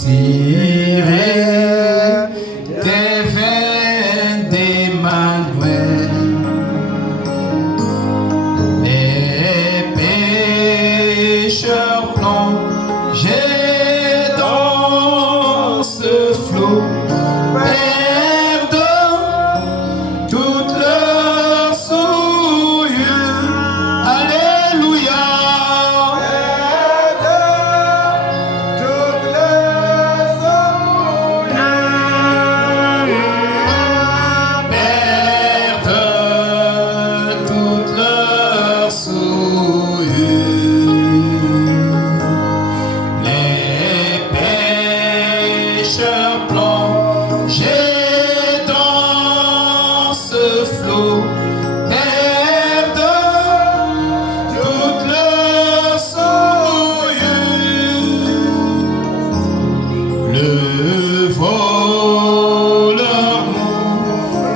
tiré des veines d'Emmanuel. Les pécheurs plongés dans ce flot perdent toute leur souillure. Alléluia. Perdent toute leur souillure. Les pécheurs plongés dans ce flot perdent toute leur souillure. Le voleur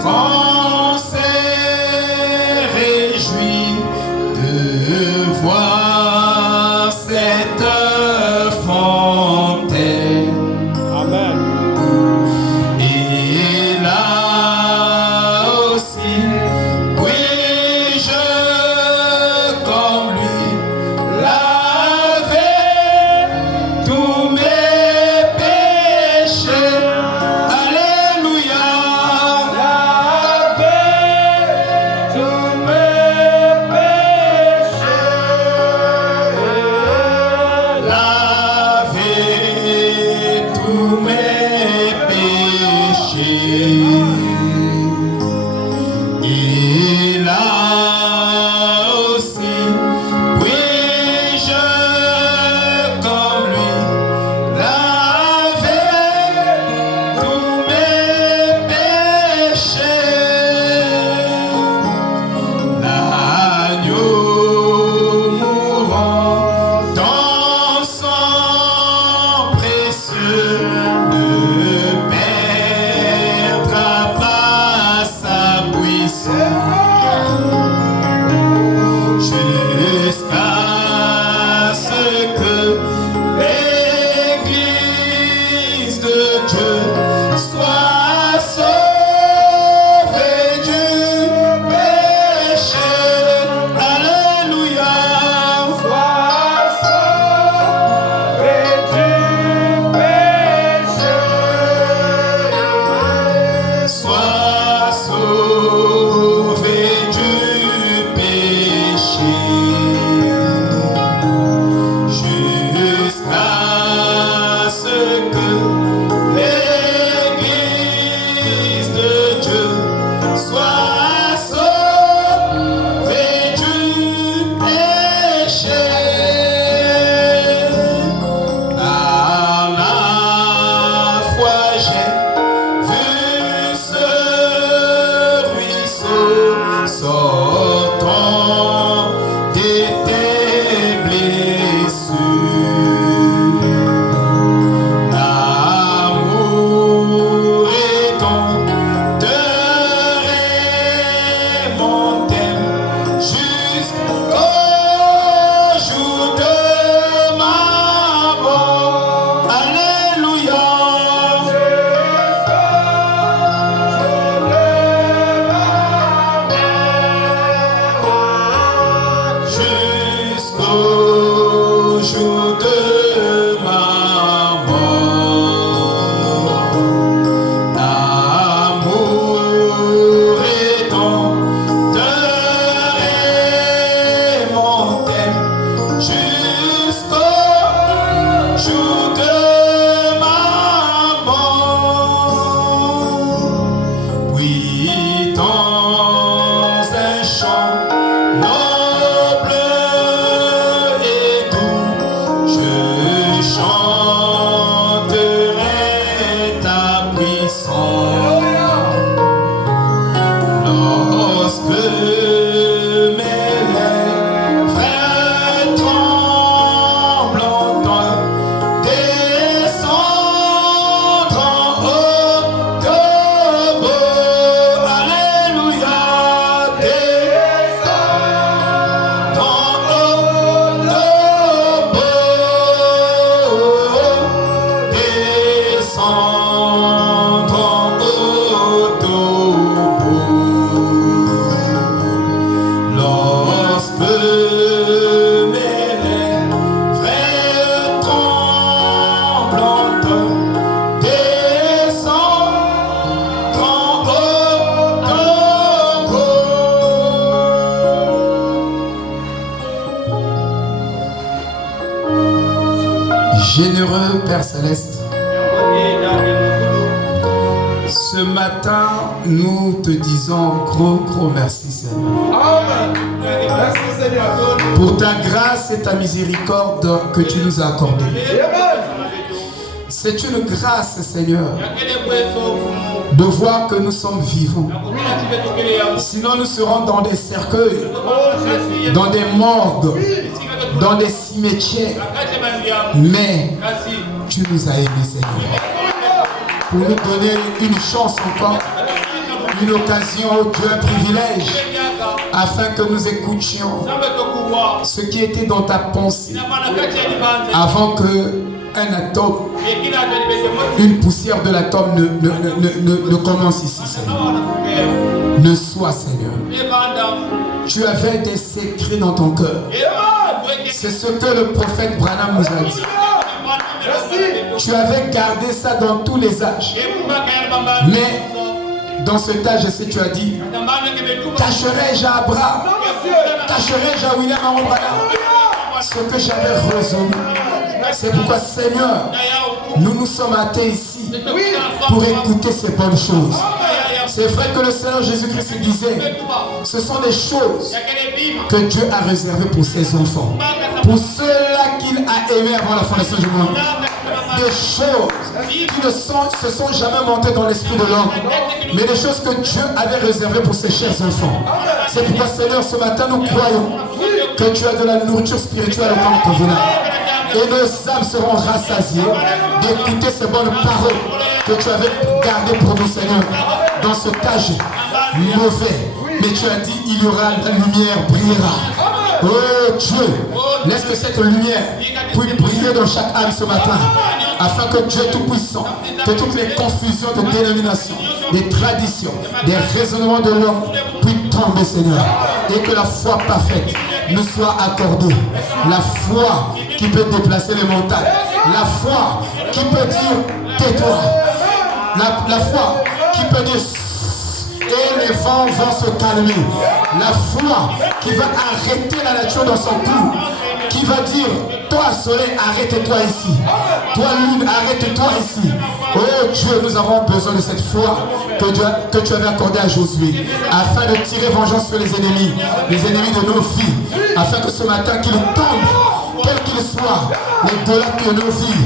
mourant s'est réjoui de voir cette fontaine. Amen. Et là aussi, puis-je comme lui laver tous mes péchés. céleste, ce matin, nous te disons gros merci Seigneur. Amen. Merci Seigneur. Pour ta grâce et ta miséricorde que tu nous as accordées. C'est une grâce Seigneur de voir que nous sommes vivants. Sinon nous serons dans des cercueils, dans des morgues, dans des cimetières. Mais tu nous as aimés Seigneur. Pour nous donner une chance encore, une occasion, oh Dieu, un privilège, afin que nous écoutions ce qui était dans ta pensée avant que un atome, une poussière de l'atome ne commence ici, Seigneur. Ne sois, Seigneur. Tu avais des secrets dans ton cœur. C'est ce que le prophète Branham nous a dit. Tu avais gardé ça dans tous les âges. Mais dans cet âge, tu as dit, cacherai-je à Abraham, cacherai-je à William Aaron Branham ce que j'avais résolu. C'est pourquoi, Seigneur, nous nous sommes attelés ici pour écouter ces bonnes choses. C'est vrai que le Seigneur Jésus-Christ disait, ce sont des choses que Dieu a réservées pour ses enfants, pour ceux-là qu'il a aimés avant la fondation du monde. Des choses qui ne se sont jamais montées dans l'esprit de l'homme, mais des choses que Dieu avait réservées pour ses chers enfants. C'est pourquoi, Seigneur, ce matin, nous croyons que tu as de la nourriture spirituelle au temps convenable. Et nos âmes seront rassasiées d'écouter ces bonnes paroles que tu avais gardées pour nous, Seigneur, dans ce âge mauvais. Mais tu as dit, il y aura la lumière brillera. Oh Dieu, laisse que cette lumière puisse briller dans chaque âme ce matin, afin que Dieu Tout-Puissant, que toutes les confusions de dénomination, des traditions, des raisonnements de l'homme puissent tomber, Seigneur, et que la foi parfaite nous soit accordée. La foi qui peut déplacer les montagnes, la foi qui peut dire tais-toi, la foi qui peut dire et les vents vont se calmer. La foi qui va arrêter la nature dans son cours, qui va dire, toi soleil, arrête-toi ici. Toi lune, arrête-toi ici. Oh Dieu, nous avons besoin de cette foi que tu avais accordée à Josué, afin de tirer vengeance sur les ennemis de nos vies, afin que ce matin qu'ils tombent, quels qu'ils soient, les dollars de nos vies,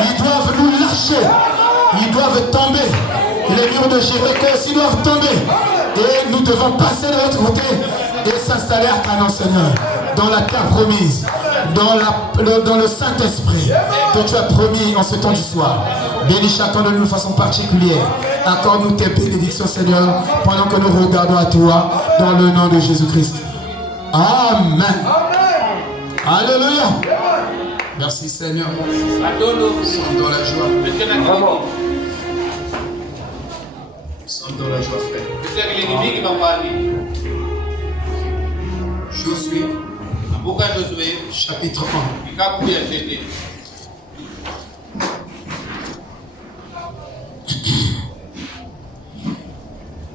ils doivent nous lâcher, ils doivent tomber. Les murs de Jéricho aussi doivent tomber. Et nous devons passer de l'autre côté et s'installer à Canaan, Seigneur, dans la terre promise, dans le Saint-Esprit que tu as promis en ce temps du soir. Bénis chacun de nous de façon particulière. Accorde-nous tes bénédictions, Seigneur, pendant que nous regardons à toi, dans le nom de Jésus-Christ. Amen. Alléluia. Merci, Seigneur. Nous sommes dans la joie. Nous sommes dans la joie, frère. Josué, chapitre 1.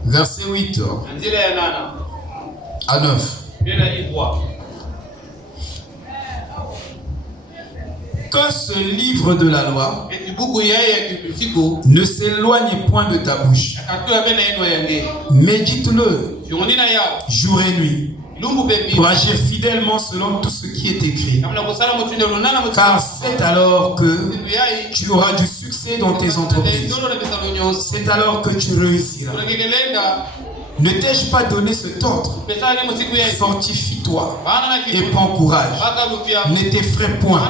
Verset 8 à 9. Que ce livre de la loi ne s'éloigne point de ta bouche. Médite-le jour et nuit pour agir fidèlement selon tout ce qui est écrit. Car c'est alors que tu auras du succès dans tes entreprises. C'est alors que tu réussiras. Ne t'ai-je pas donné cet ordre? Fortifie-toi et prends courage. Ne t'effraie point,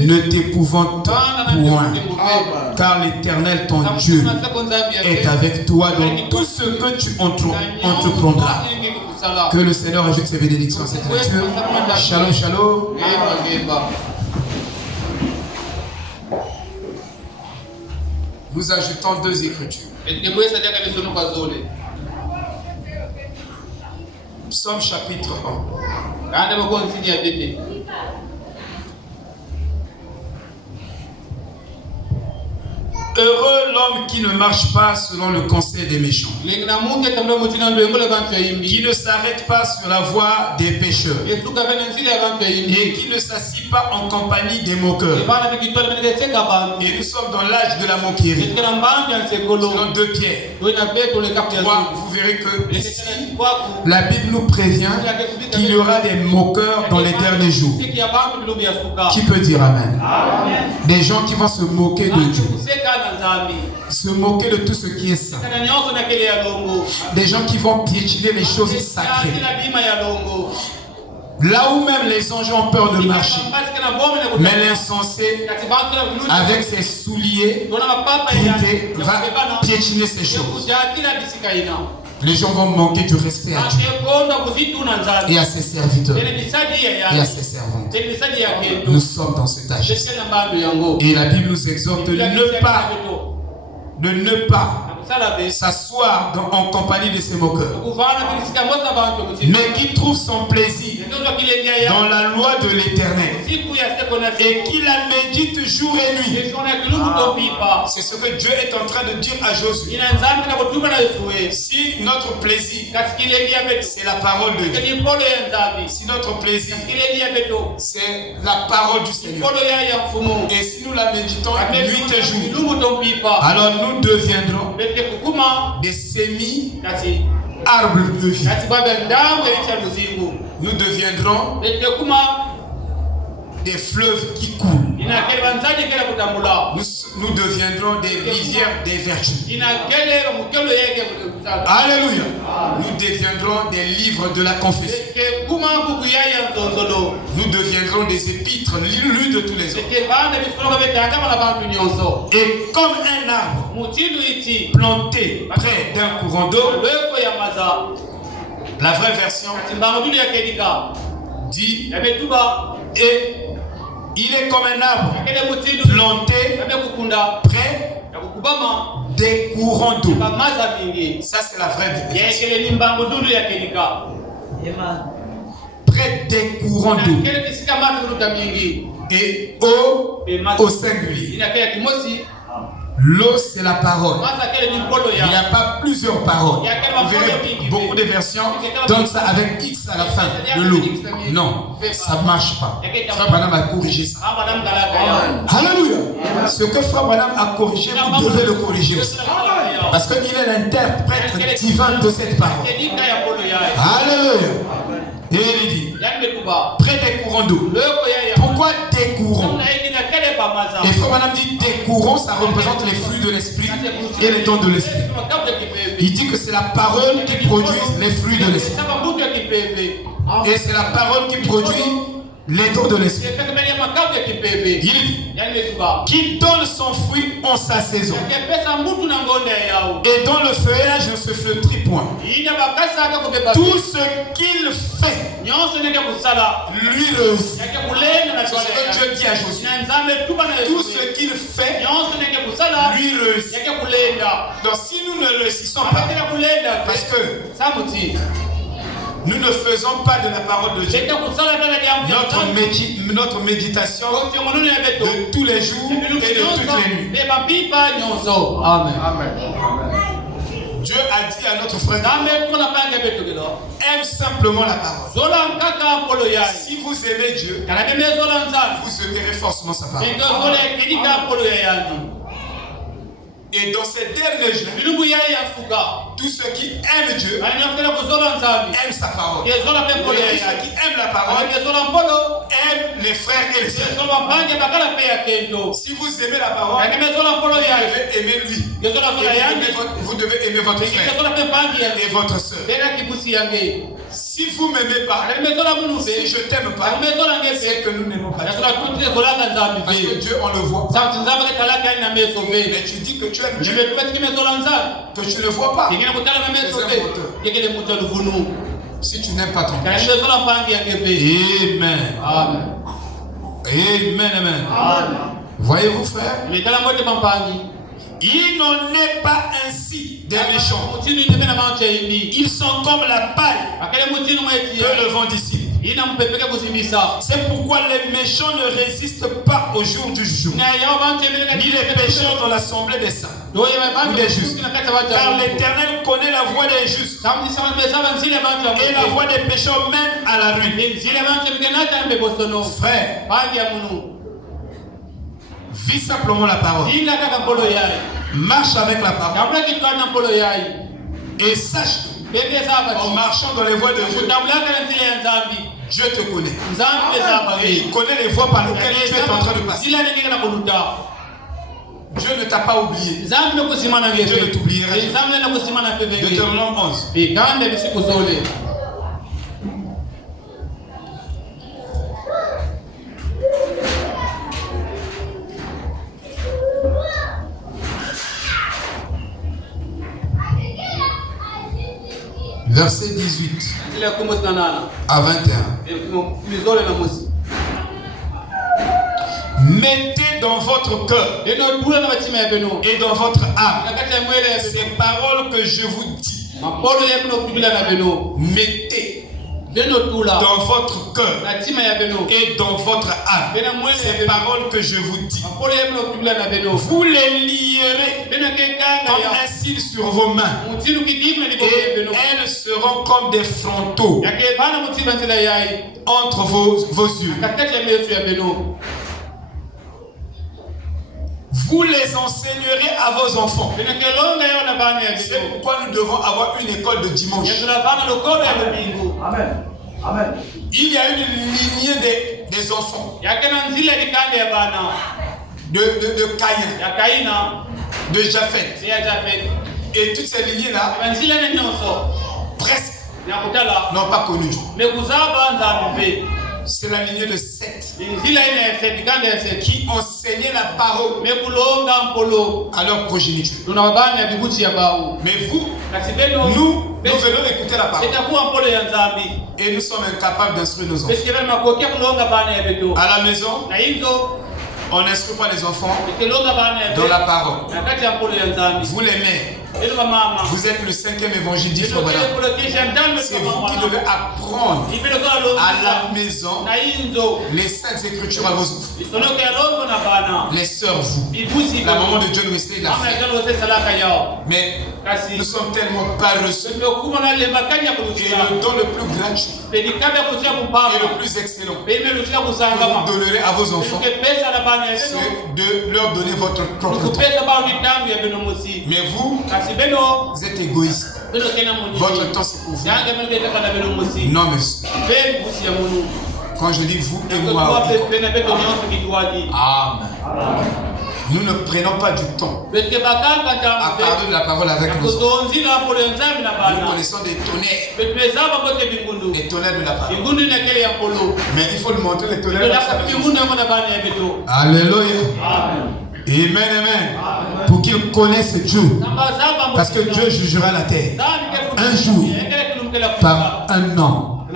ne t'épouvante point, car l'Éternel ton Dieu est avec toi dans tout ce que tu entreprendras. Que le Seigneur ajoute ses bénédictions à cette lecture. Shalom, shalom. Nous ajoutons deux écritures. Psaume chapitre 1. Heureux l'homme qui ne marche pas selon le conseil des méchants, qui ne s'arrête pas sur la voie des pécheurs et qui ne s'assied pas en compagnie des moqueurs. Et nous sommes dans l'âge de la moquerie. Selon 2 Pierre 3, vous verrez que ici, la Bible nous prévient qu'il y aura des moqueurs dans les derniers jours. Qui peut dire Amen? Des gens qui vont se moquer de Dieu, se moquer de tout ce qui est saint. Des gens qui vont piétiner les choses sacrées. Là où même les anges ont peur de marcher, mais l'insensé, avec ses souliers piétés, va piétiner ces choses. Les gens vont manquer du respect à Dieu et à ses serviteurs et à ses servantes. Nous sommes dans cet âge. Et la Bible nous exhorte de ne pas s'asseoir en compagnie de ses moqueurs, mais qui trouve son plaisir dans la loi de l'Éternel et qui la médite jour et nuit. C'est ce que Dieu est en train de dire à Josué. Si notre plaisir, c'est la parole de Dieu, si notre plaisir, c'est la parole du Seigneur, et si nous la méditons nuit et jour, alors nous deviendrons des semi-arbres de vie. Nous deviendrons des fleuves qui coulent. Nous deviendrons des rivières des vertus. Alléluia. Nous deviendrons des livres de la confession. Nous deviendrons des épîtres lus de tous les hommes. Et comme un arbre planté près d'un courant d'eau, la vraie version dit, et il est comme un arbre planté près des courants d'eau. Ça, c'est la vraie version. Près des courants d'eau. Et eau au singulier. L'eau, c'est la parole. Il n'y a pas plusieurs paroles. Vous verrez, beaucoup de versions donnent ça avec X à la fin de l'eau. Non, ça ne marche pas. Frère Branham a corrigé ça. Alléluia. Ce que Frère Branham a corrigé, vous devez le corriger aussi. Parce qu'il est l'interprète divin de cette parole. Alléluia. Et il dit, près des courants d'eau. Pourquoi des courants? Et Frère Branham dit des courants, ça représente les fruits de l'esprit et les dons de l'esprit. Il dit que c'est la parole qui produit les fruits de l'esprit. Et c'est la parole qui produit les dons de l'esprit. Il dit qui donne son fruit en sa saison et dont le feuillage ne se flétrit point. Tout ce qu'il fait lui réussit. C'est ce que Dieu dit à Josué. Tout ce qu'il fait lui réussit. Donc si nous ne réussissons pas, parce que nous ne faisons pas de la parole de Dieu notre méditation de tous les jours et de toutes les nuits. Amen. Dieu a dit à notre frère, aime simplement la parole. Si vous aimez Dieu, vous aimerez forcément sa parole. Et dans ces derniers jours, tous ceux qui aiment Dieu aiment sa parole. Et tous ceux qui aiment la parole aiment les frères et les sœurs. Si vous aimez la parole, vous devez aimer lui. Vous devez aimer votre frère et votre sœur. Si vous ne m'aimez pas, si je ne t'aime pas, c'est que nous n'aimons pas Dieu. Parce que Dieu, on le voit. Mais tu dis que tu aimes Dieu, que tu ne vois pas. Si tu n'aimes pas ton péché. Amen. Amen. Amen. Voyez-vous, frère, il n'en est pas ainsi des méchants. Ils sont comme la paille que le vent dissipe. C'est pourquoi les méchants ne résistent pas au jour du jugement, ni les pécheurs dans l'assemblée des saints ou des justes. Car l'Éternel connaît la voie des justes, et la voie des pécheurs mène à la ruine. Frère, vis simplement la parole. Marche avec la parole. Et sache en marchant dans les voies de Dieu, Dieu te connaît. Et il connaît les voies par lesquelles tu es en train de passer. Dieu ne t'a pas oublié. Dieu ne t'oubliera jamais. Deutéronome 11. Verset 18 à 21. Mettez dans votre cœur et dans votre âme ces paroles que je vous dis. Mettez dans votre cœur et dans votre âme ces paroles que je vous dis. Vous les lierez comme un signe sur vos mains, et elles seront comme des frontaux entre vos yeux. Vous les enseignerez à vos enfants. C'est pourquoi nous devons avoir une école de dimanche. Amen. Amen. Il y a une lignée des enfants de Caïn, de Japheth. Et toutes ces lignées-là, presque, n'ont pas connu Dieu. C'est la lignée de Seth qui enseignait la parole à leur progéniture. Mais vous, nous venons d'écouter la parole et nous sommes incapables d'instruire nos enfants. À la maison, on n'instruit pas les enfants dans la parole. Vous les mères, vous êtes le 5e évangile d'Ifro Bala. C'est vous qui devez apprendre à la maison les saintes écritures à vos enfants. Les sœurs, vous. La maman de John Wesley l'a fait. Mais nous sommes tellement paresseux. Et le don le plus gratuit et le plus excellent que vous donnerez à vos enfants, c'est de leur donner votre propre temps. Mais vous êtes égoïste. Votre temps c'est pour vous. Non monsieur. Quand je dis vous et moi, amen. Nous ne prenons pas du temps à parler de la parole avec nos enfants. Nous connaissons des tonnerres. Des tonnerres de la parole. Mais il faut le montrer les tonnerres de la parole. Alléluia. Amen, amen. Pour qu'ils connaissent Dieu. Parce que Dieu jugera la terre un jour par un homme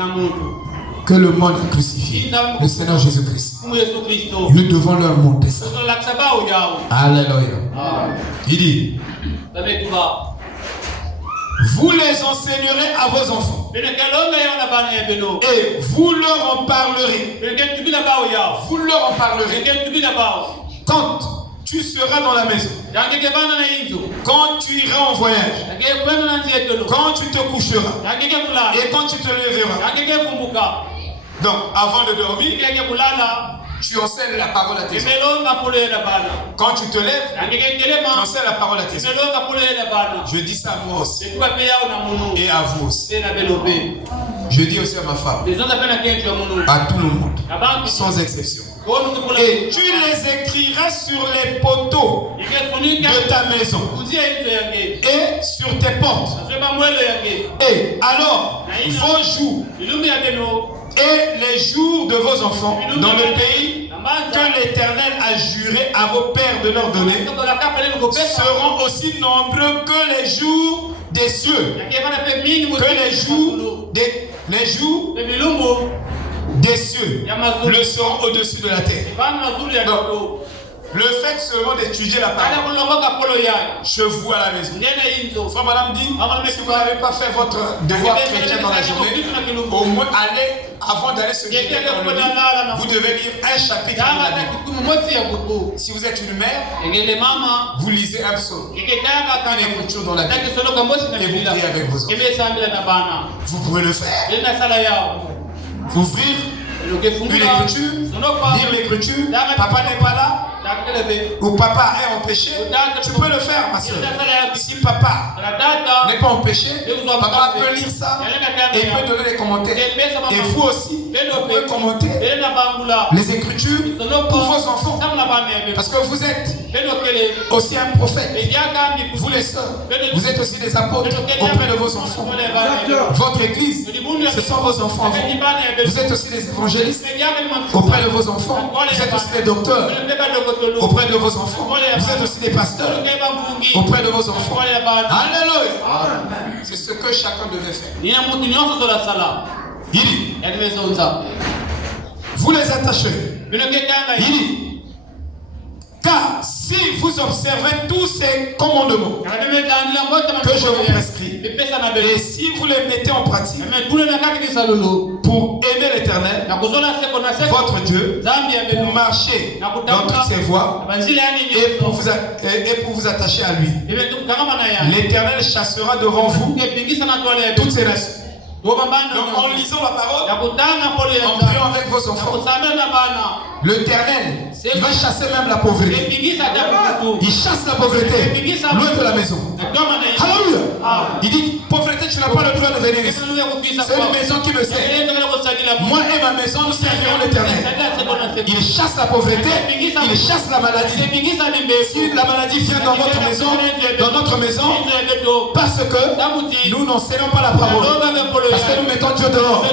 que le monde a crucifié, le Seigneur Jésus-Christ. Nous devons leur montrer ça. Alléluia. Il dit, vous les enseignerez à vos enfants et vous leur en parlerez. Vous leur en parlerez quand tu seras dans la maison, quand tu iras en voyage, quand tu te coucheras et quand tu te lèveras. Donc, avant de dormir, tu enseignes la parole à tes enfants. Quand tu te lèves, tu enseignes la parole à tes enfants. Je dis ça à moi aussi et à vous aussi. Je dis aussi à ma femme, à tout le monde, sans exception. Et tu les écriras sur les poteaux de ta maison et sur tes portes. Et alors, vos jours et les jours de vos enfants dans le pays que l'Éternel a juré à vos pères de leur donner seront aussi nombreux que les jours des cieux, que les jours des cieux le seront au-dessus de la terre. Donc, Le fait seulement d'étudier la parole, je vous à la maison. Frère Madame dit, si vous n'avez pas fait votre devoir chrétien dans la journée, au moins allez, avant d'aller se quitter dans le lit, vous devez lire un chapitre de la Bible. Si vous êtes une mère, vous lisez un psaume, une écriture dans la Bible, et vous priez avec vos enfants. Vous pouvez le faire. Ouvrir une écriture, lire l'écriture, papa n'est pas là, ou papa est en péché, tu peux le faire, ma soeur. Si papa n'est pas en péché, papa peut lire ça et il peut donner des commentaires. Et vous aussi, vous pouvez commenter les écritures pour vos enfants. Parce que vous êtes aussi un prophète. Vous les sœurs, vous êtes aussi des apôtres auprès de vos enfants. Votre église, ce sont vos enfants. Vous êtes aussi des évangélistes auprès de vos enfants. Vous êtes aussi des docteurs auprès de vos enfants. Vous êtes aussi des pasteurs auprès de vos enfants. Alléluia. C'est ce que chacun devait faire. Il dit, vous les attachez. Il dit, car si vous observez tous ces commandements que je vous prescris, et si vous les mettez en pratique pour aimer l'Éternel, votre Dieu, pour marcher dans toutes ses voies et pour vous attacher à lui, l'Éternel chassera devant vous toutes ces nations. Donc en lisant la parole, en priant avec vos enfants, l'Éternel, il va chasser même la pauvreté. Il chasse la pauvreté loin de la maison. Alléluia. Il dit, pauvreté, tu n'as pas le droit de venir ici. C'est une maison qui me sert. Moi et ma maison, nous servirons l'Éternel. Il chasse la pauvreté, il chasse la maladie. Si la maladie vient dans votre maison, dans notre maison, parce que nous n'enseignons pas la parole, parce que nous mettons Dieu dehors.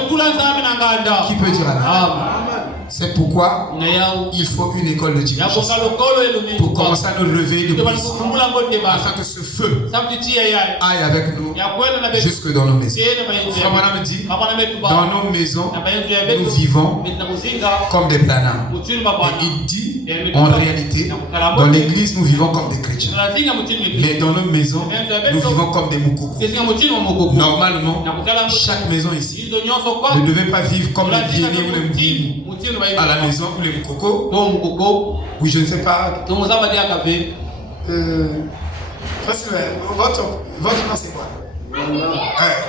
Qui peut dire Amen? C'est pourquoi il faut une école de dimanche pour commencer à nous lever de plus, afin que ce feu aille avec nous jusque dans nos maisons. Frère Madame dit, dans nos maisons, nous vivons comme des planards. Et il dit, en réalité, dans l'église, nous vivons comme des chrétiens. Mais dans nos maisons, nous vivons comme des moukoukou. Normalement, chaque maison ici ne devait pas vivre comme les Biénés ou les Moukoukou à la maison ou les Moukoko. Oui, je ne sais pas. Votre nom c'est quoi?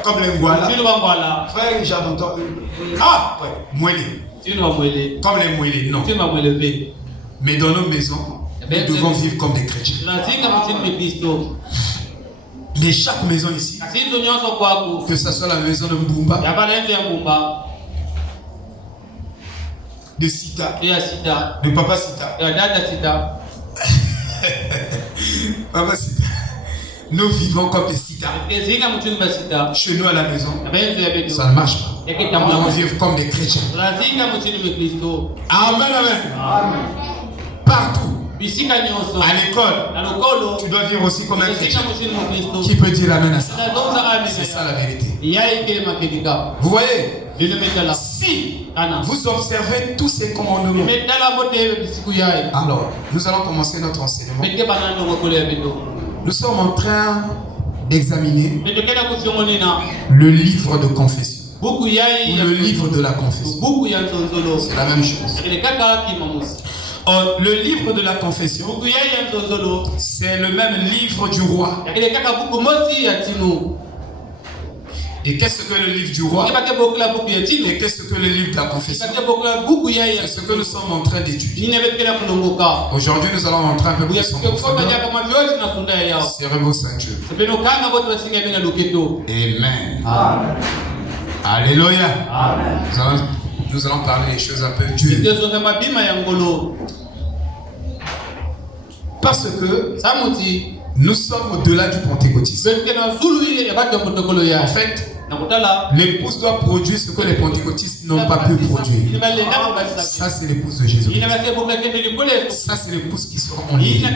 Comme les Ngwala. Frère Jadonto. Ah, ouais, Mouélé. Comme les Mouélé, non. Mais dans nos maisons, nous devons vivre comme des chrétiens. Mais chaque maison ici, que ce soit la maison de Mbumba, de Sita, de Papa Sita, Papa Sita, nous vivons comme des Sita. Chez nous à la maison, ça ne marche pas. Nous devons vivre comme des chrétiens. Amen, amen. Partout. À l'école, tu dois vivre aussi comme un chrétien. Qui peut dire amen à ça? C'est ça la vérité. Vous voyez, si vous observez tous ces commandements, alors nous allons commencer notre enseignement. Nous sommes en train d'examiner le livre de confession. Ou le livre de la confession. C'est la même chose. Le livre de la confession, c'est le même livre du roi. Et qu'est-ce que le livre du roi? Et qu'est-ce que le livre de la confession? C'est ce que nous sommes en train d'étudier. Aujourd'hui, nous allons entrer un peu plus en profondeur. Serrez vos ceintures. Amen. Alléluia. Nous allons parler des choses un peu dures. Parce que nous sommes au-delà du pentecôtisme. En fait, L'épouse doit produire ce que les pentecôtistes n'ont pas pu produire. Ça, c'est l'épouse de Jésus. Ça, c'est l'épouse qui sera en ligne.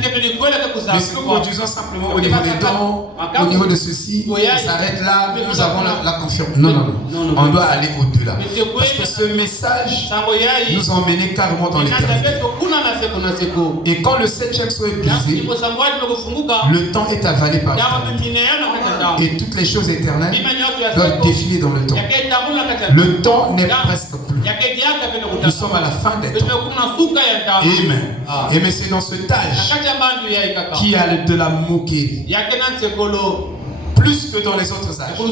Mais si nous produisons simplement au niveau des dons, au niveau de ceci, on s'arrête là, nous avons la confiance. Non. On doit aller au-delà. Parce que ce message nous a emmenés carrément dans l'éternité. Et quand le 7e sceau est brisé, le temps est avalé par l'éternité. Et toutes les choses éternelles doivent défiler dans le temps. Le temps n'est presque plus. Nous sommes à la fin des temps. Amen. Et mais c'est dans ce âge qui a de la moquerie. Plus que dans les autres âges. Je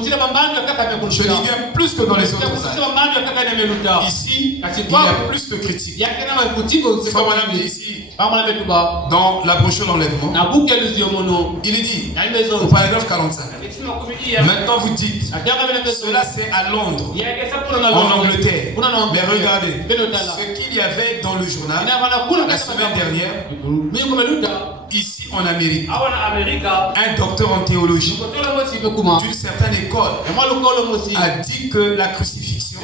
dis bien plus que dans les autres âges. Ici, il y a plus de critiques. Frère Madame dit ici, dans la brochure d'enlèvement, il est dit, au paragraphe 45, maintenant vous dites, cela c'est à Londres, en Angleterre. Mais regardez, ce qu'il y avait dans le journal la semaine dernière, ici en Amérique, un docteur en théologie d'une certaine école a dit que la crucifixion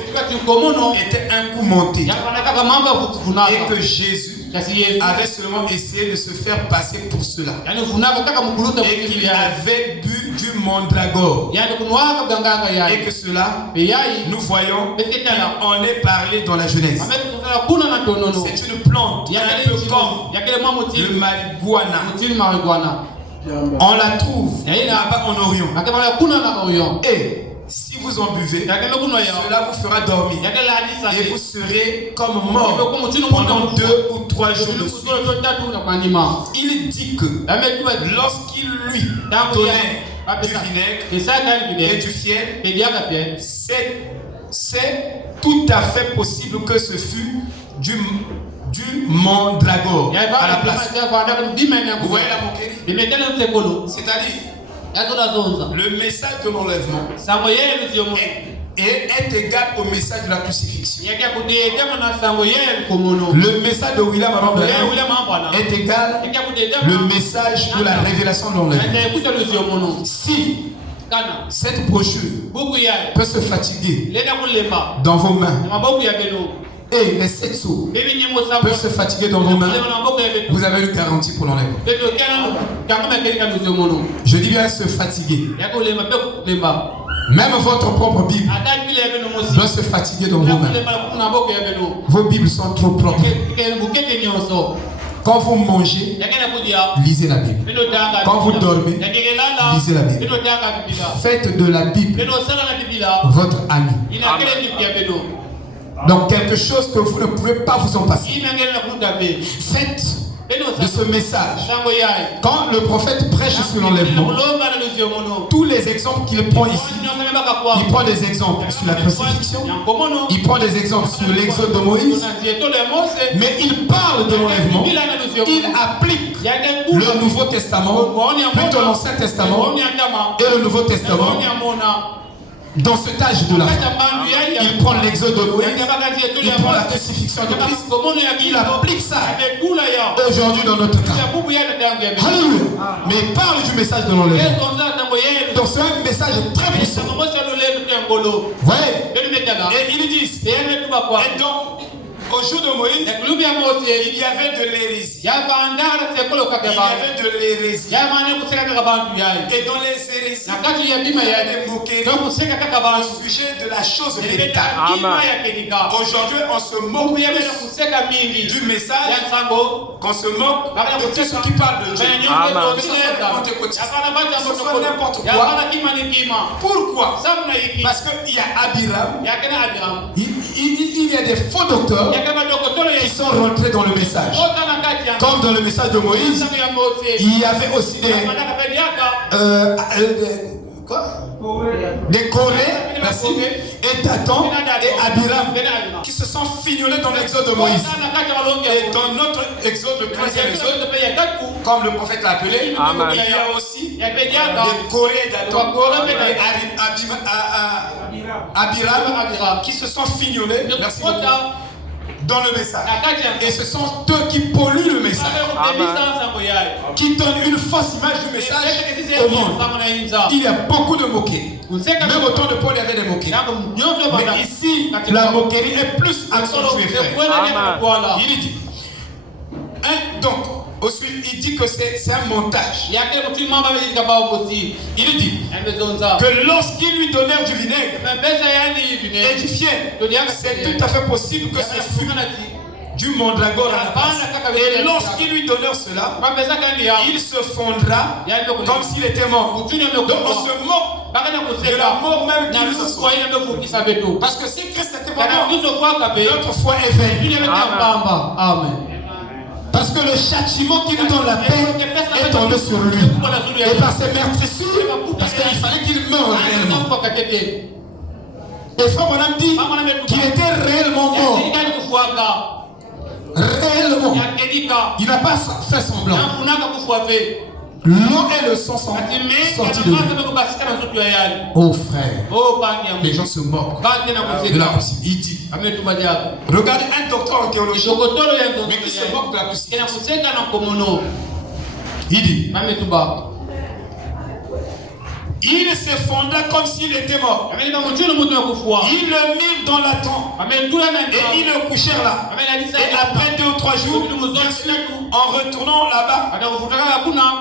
était un coup monté et que Jésus avait seulement essayé de se faire passer pour cela et qu'il avait bu du mandragore et que cela, nous voyons, on est parlé dans la Genèse. C'est une plante un peu comme le marijuana. On la trouve là-bas en Orient. Et si vous en buvez, cela vous fera dormir. Et vous serez comme mort pendant 2 ou 3 jours de suite. Il dit que lorsqu'il lui donnait du vinaigre et du fiel, c'est tout à fait possible que ce fût du mandragore à la place. Vous voyez la moquerie? C'est-à-dire, le message de l'enlèvement est égal au message de la crucifixion. Le message de William Branham est égal au message de la révélation de l'enlèvement. Si cette brochure peut se fatiguer dans vos mains, et les 7 sceaux peuvent se fatiguer dans vos mains, vous avez une garantie pour l'enlèvement. Je dis bien se fatiguer. Même votre propre Bible doit se fatiguer dans vos mains. Vos Bibles sont trop propres. Quand vous mangez, lisez la Bible. Quand vous dormez, lisez la Bible. Faites de la Bible votre ami. Donc quelque chose que vous ne pouvez pas vous en passer. Faites de ce message. Quand le prophète prêche sur l'enlèvement, tous les exemples qu'il prend ici, il prend des exemples sur la crucifixion, il prend des exemples sur l'exode de Moïse, mais il parle de l'enlèvement, il applique le Nouveau Testament, plutôt l'Ancien Testament et le Nouveau Testament. Dans cet âge de la fin, il prend l'exode de Moïse, il prend la crucifixion de Christ, il applique ça aujourd'hui dans notre cas. Alléluia. Mais il parle du message de l'enlèvement. Donc c'est un message très puissant. Vous voyez? Et il dit, et donc, au jour de Moïse, il y avait de l'hérésie. Il y avait de l'hérésie. Et dans les hérésies, il y a des moqueries au sujet de la chose véritable. Aujourd'hui, on se moque du message, qu'on se moque de tout ce qui parle de Dieu. Que ce soit n'importe quoi. Pourquoi? Parce qu'il y a Abiram, il y a des faux docteurs qui sont rentrés dans le message. Comme dans le message de Moïse, il y avait aussi des Corées, merci, et Dathan et Abiram qui se sont fignolés dans l'exode de Moïse. Et dans notre exode, le 13e exode, comme le prophète l'a appelé, il y a aussi des Corées et Dathan et Abiram qui se sont fignolés, merci beaucoup, dans le message. Et ce sont eux qui polluent le message. Qui donnent une fausse image du message au monde. Il y a beaucoup de moqueries. Même au temps de Paul, il y avait des moqueries. Mais ici, la moquerie est plus accentuée, frère. Il dit. Donc, ensuite, il dit que c'est un montage. Il dit que lorsqu'ils lui donnèrent du vinaigre édifié, c'est tout à fait possible que ce fût du mandragore à la base. Et lorsqu'ils lui donnèrent cela, il se fondra comme s'il était mort. Donc on se moque de la mort même qui nous assoit. Parce que si Christ était pas mort, notre foi est vaine. Amen. Parce que le châtiment qui nous donne la paix est tombé sur lui. Et par ses meurtrissures, parce qu'il fallait qu'il meure réellement. Et frère Bonham dit qu'il était réellement mort. Réellement. Il n'a pas fait semblant. L'eau et le sang sont sortis de lui. Oh frère, les gens se moquent de la possibilité. Il dit, regardez un docteur en théologie, mais qui se moque de la possibilité. Il dit, il s'effondra comme s'il était mort. Ils le mirent dans la tombe et ils le couchèrent là. Et après 2 ou 3 jours, bien sûr, en retournant là-bas,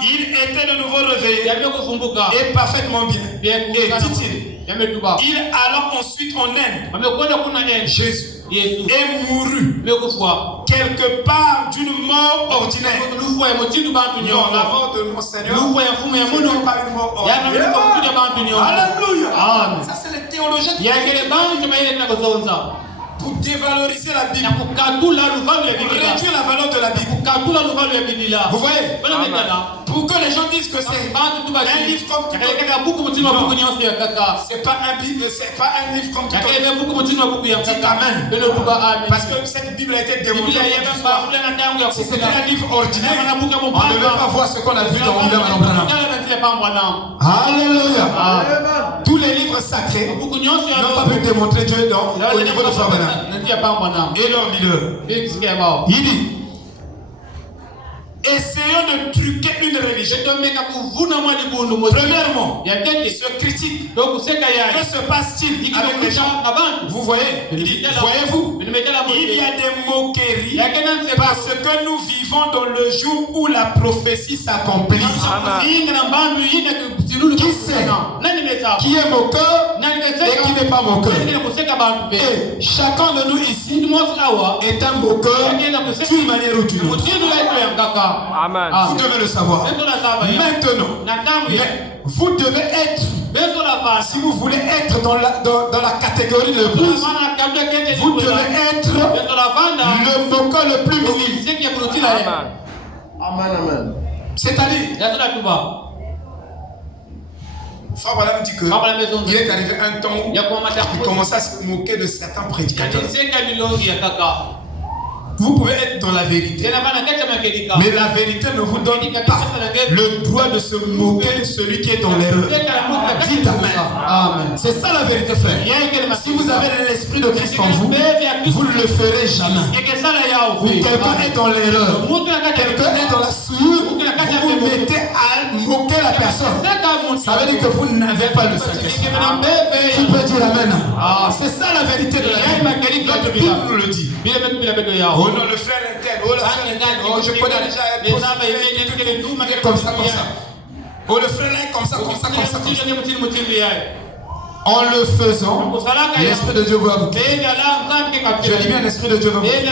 il était de nouveau réveillé et parfaitement bien. Et dit-il, il alla ensuite en Inde, Jésus, et mourut quelque part d'une mort ordinaire. Non, la mort de mon Seigneur, ce n'est pas une mort ordinaire. Alléluia. Ça c'est les théologiens pour dévaloriser la Bible, pour réduire la valeur de la Bible. Vous voyez? Pour que les gens disent que c'est un livre comme tout autre. Non, c'est pas un livre comme tout autre. Dites Amen. Parce que cette Bible a été démontrée. Si c'était un livre ordinaire, on ne devait pas voir ce qu'on a vu dans William Branham. Alléluia. Tous les livres sacrés n'ont pas pu démontrer Dieu au niveau de Frère Branham. Et leur leader, il dit, essayons de truquer une religion. Premièrement, se critique. Que se passe-t-il avec les gens? Vous voyez, il dit, voyez-vous, il y a des moqueries parce que nous vivons dans le jour où la prophétie s'accomplit. Qui sait qui est moqueur et qui n'est pas moqueur? Et chacun de nous ici est un moqueur d'une manière ou d'une autre. Amen. Vous devez le savoir. Maintenant, vous devez être, si vous voulez être dans la catégorie de l'épouse, vous devez être le moqueur le plus minime. Amen. C'est-à-dire, Frère Branham dit que il est arrivé un temps où il commençait à se moquer de certains prédicateurs. Vous pouvez être dans la vérité, mais la vérité ne vous donne pas le droit de se moquer de celui qui est dans l'erreur. Dites Amen. C'est ça la vérité, frère. Si vous avez l'esprit de Christ en vous, vous ne le ferez jamais. Ou quelqu'un est dans l'erreur, quelqu'un est dans la souillure, vous vous mettez à moquer la personne. Ça veut dire que vous n'avez pas le Saint-Esprit. Tu peux dire Amen. C'est ça la vérité de la Bible. Notre Bible nous le dit. Oh non, le frère est tel. Oh, le frère est tel. Oh, je connais déjà être comme ça. Oh, le frère est comme ça. En le faisant, l'Esprit de Dieu va vous guider. Je dis bien, l'Esprit de Dieu va vous guider.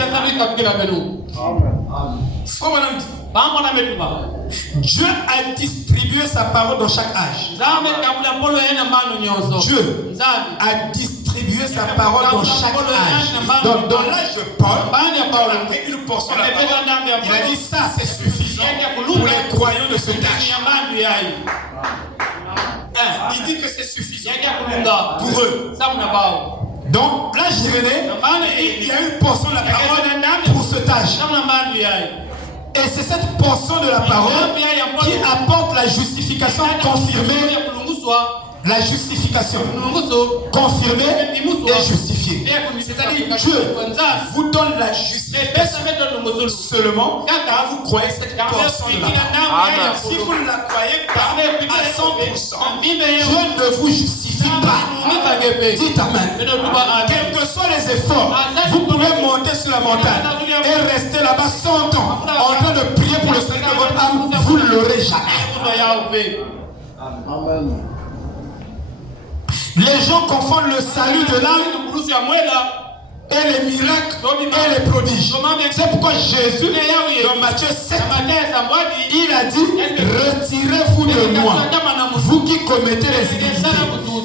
Dieu a distribué sa parole dans chaque âge. Dieu a distribué sa parole dans chaque âge. Dans l'âge de Paul, il a pris une portion de la parole. Il a dit ça, c'est suffisant pour les croyants de cet âge. Il dit que c'est suffisant pour eux. Donc là, je venais, il y a une portion de la parole pour cet âge. Et c'est cette portion de la parole qui apporte la justification confirmée la justification. Confirmer et justifier. C'est-à-dire Dieu vous donne la justification seulement quand vous croyez cette portion de la parole. Si vous ne la croyez pas à 100%, Dieu ne vous justifie pas. Dites Amen. Quels que soient les efforts, vous pouvez monter sur la montagne et rester là-bas 100 ans en train de prier pour le salut de votre âme. Vous ne l'aurez jamais. Amen. Les gens confondent le salut de l'âme et les miracles et les prodiges. C'est pourquoi Jésus, dans Matthieu 7, il a dit: retirez-vous de moi, vous qui commettez les iniquités.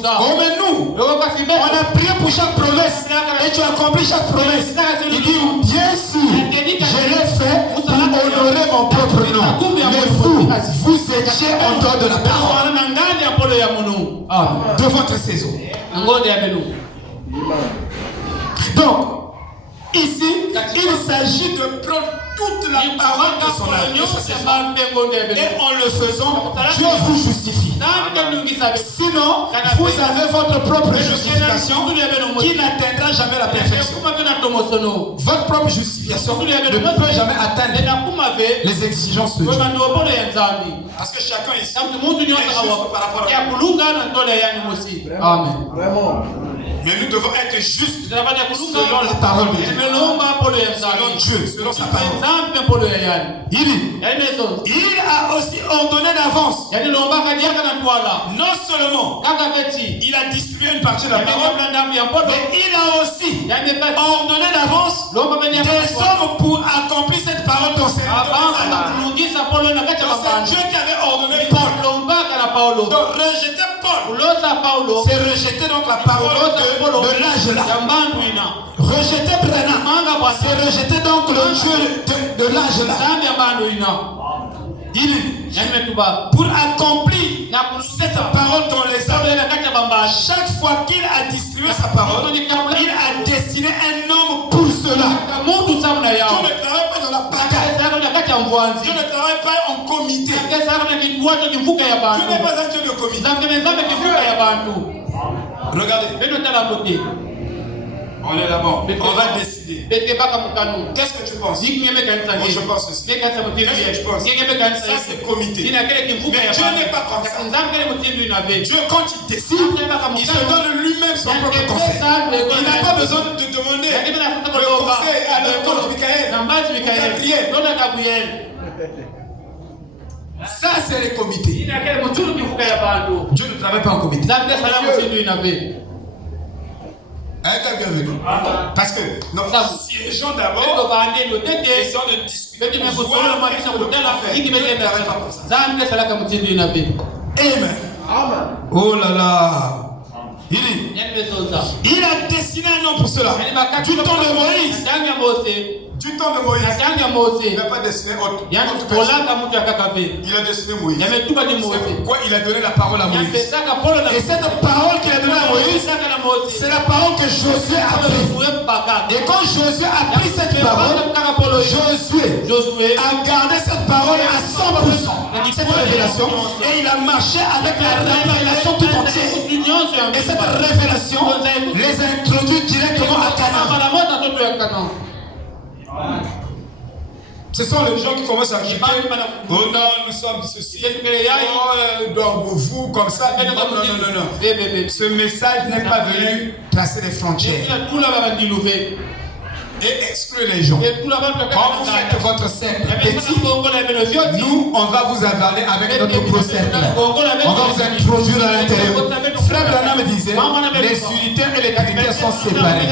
Oh, mais nous, on a prié pour chaque promesse et tu accomplis chaque promesse. Il dit: bien sûr, je l'ai fait pour honorer mon propre nom. Mais vous étiez en dehors de la parole, de votre saison. Donc, ici, il s'agit de prendre toute la parole de son âme. Et en le faisant, Dieu vous justifie. Sinon, vous avez votre propre justification qui n'atteindra jamais la perfection. Votre propre justification ne peut jamais atteindre les exigences de Dieu. Parce que chacun ici est juste par rapport à Dieu. Amen. Vraiment. Mais nous devons être justes selon la parole de Dieu, selon Dieu, selon sa parole. Il dit, il a aussi ordonné d'avance. Non seulement il a distribué une partie de la parole, mais il a aussi ordonné d'avance des hommes pour accomplir cette parole dans ses c'est Dieu qui avait ordonné Paul. Donc rejeter Paul, c'est rejeter donc la parole de l'âge là. Rejeter Branham, c'est rejeter donc le Dieu de l'âge là. Il pour accomplir cette parole dans les hommes, chaque fois qu'il a distribué sa parole, il a destiné un homme pour cela. Dieu ne travaille pas dans la bagarre. Dieu ne travaille pas en comité. Dieu n'est pas un Dieu de comité. Regardez. On est là-bas. On va décider. Qu'est-ce que tu penses? Moi, je pense aussi. Qu'est-ce que tu penses? Ça, c'est comité. Mais Dieu n'est pas comme ça. Dieu, quand il décide, il se donne lui-même son propre conseil. Il n'a pas besoin de demander le conseil à l'autre Michael. Ça, c'est les comités. Dieu ne travaille pas en comité. Parce que nous siégeons d'abord, essayons de discuter. Amen. Oh là là. Il a dessiné un nom pour cela. Du temps de Moïse. Du temps de Moïse. Il n'a pas dessiné autre personne. Il a dessiné Moïse. C'est pourquoi il a donné la parole à Moïse. Et cette parole qu'il a donnée à Moïse, c'est la parole que Josué a prise. Et quand Josué a pris cette parole, Josué a gardé cette parole à 100%. Cette révélation. Et il a marché avec la révélation tout entière. Et cette révélation les a introduits directement à Canaan. Ce sont les gens qui commencent à critiquer. Oh non, nous sommes ceci. Oh, vous comme ça. Non. Ce message n'est pas venu tracer les frontières et exclure les gens. Quand vous faites votre cercle petit, nous, on va vous avaler avec notre gros cercle. On va vous introduire à l'intérieur. Frère Branham disait, les unitaires et les trinitaires sont séparés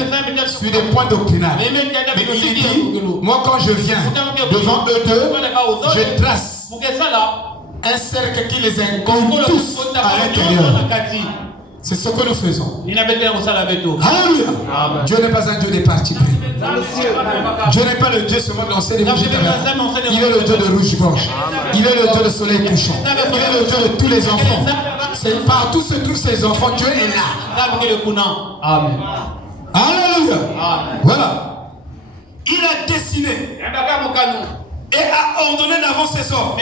sur des points doctrinaux. Mais il dit, moi quand je viens devant eux deux, je trace un cercle qui les incombe tous à l'intérieur. C'est ce que nous faisons. Alléluia. Dieu n'est pas un Dieu des partis pris. Dieu n'est pas le Dieu seulement de l'ancien début. Il est le Dieu de rouge-gorge. Il est le Dieu de soleil couchant. Il est le Dieu de tous les enfants. C'est partout se trouvent ces enfants. Dieu est là. Amen. Alléluia. Voilà. Il a dessiné et a ordonné d'avance ses hommes.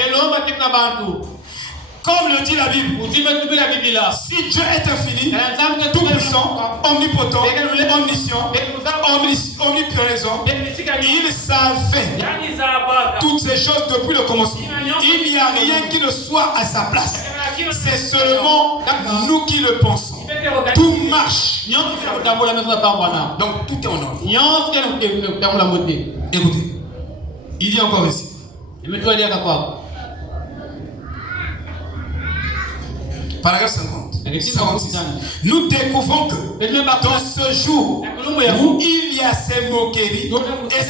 Comme le dit la Bible, si Dieu est infini, tout puissant, omnipotent, omniscient, omniprésent, il savait toutes ces choses depuis le commencement. Il n'y a rien qui ne soit à sa place. C'est seulement nous qui le pensons. Tout marche. Donc tout est en ordre. Écoutez, il dit encore ici. Paragraphe 50. 56. Nous découvrons que dans ce jour où il y a ces moqueries et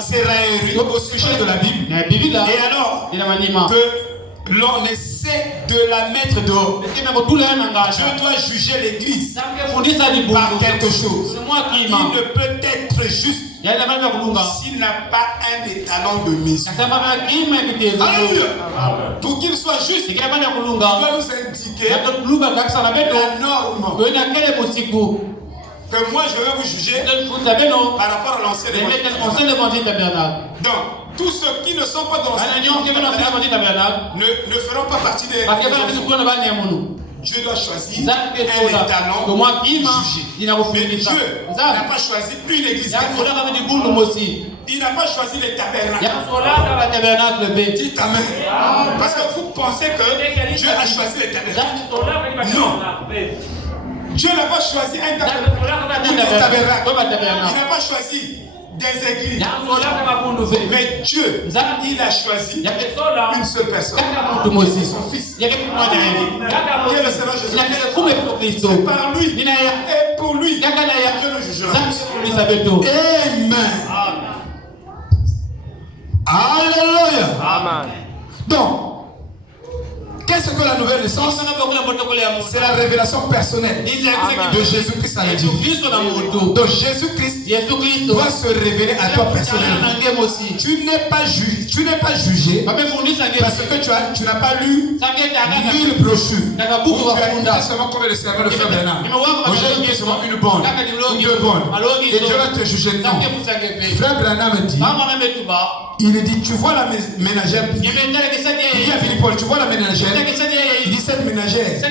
ces railleries au sujet de la Bible, et alors que l'on essaie de la mettre dehors, je dois juger l'église par quelque chose. Il ne peut être juste s'il n'a pas un étalon de mesure. Alléluia. Pour qu'il soit juste, il doit nous indiquer la norme que moi je vais vous juger par rapport à l'ancien évangile. Donc, tous ceux qui ne sont pas dans l'ancien évangile ne feront pas partie des Dieu doit choisir un étalon pour juger. Mais Dieu n'a pas choisi une église. Il n'a pas choisi les tabernacles. Dites Amen. Parce que vous pensez que Dieu a choisi les tabernacles. Non. Dieu n'a pas choisi un tabernacle. Il n'a pas choisi des églises. Mais Dieu, il a choisi une seule personne. Son fils. Qui est le Seigneur Jésus-Christ. C'est par lui et pour lui que Dieu le jugera. Amen. Alléluia. Amen. Donc, qu'est-ce que la nouvelle naissance? C'est la révélation personnelle de Jésus-Christ à l'Église. Donc Jésus-Christ doit se révéler à toi personnellement. Tu n'es pas jugé parce que tu n'as pas lu 1000 brochures. Ou tu as écouté seulement comme le serment de Frère Bernard. Aujourd'hui, il y a seulement une bande ou deux bandes. Et Dieu va te juger. Non. Frère Bernard me dit, il dit, tu vois la ménagère. Il dit à Philippe, tu vois la ménagère. Il dit, cette ménagère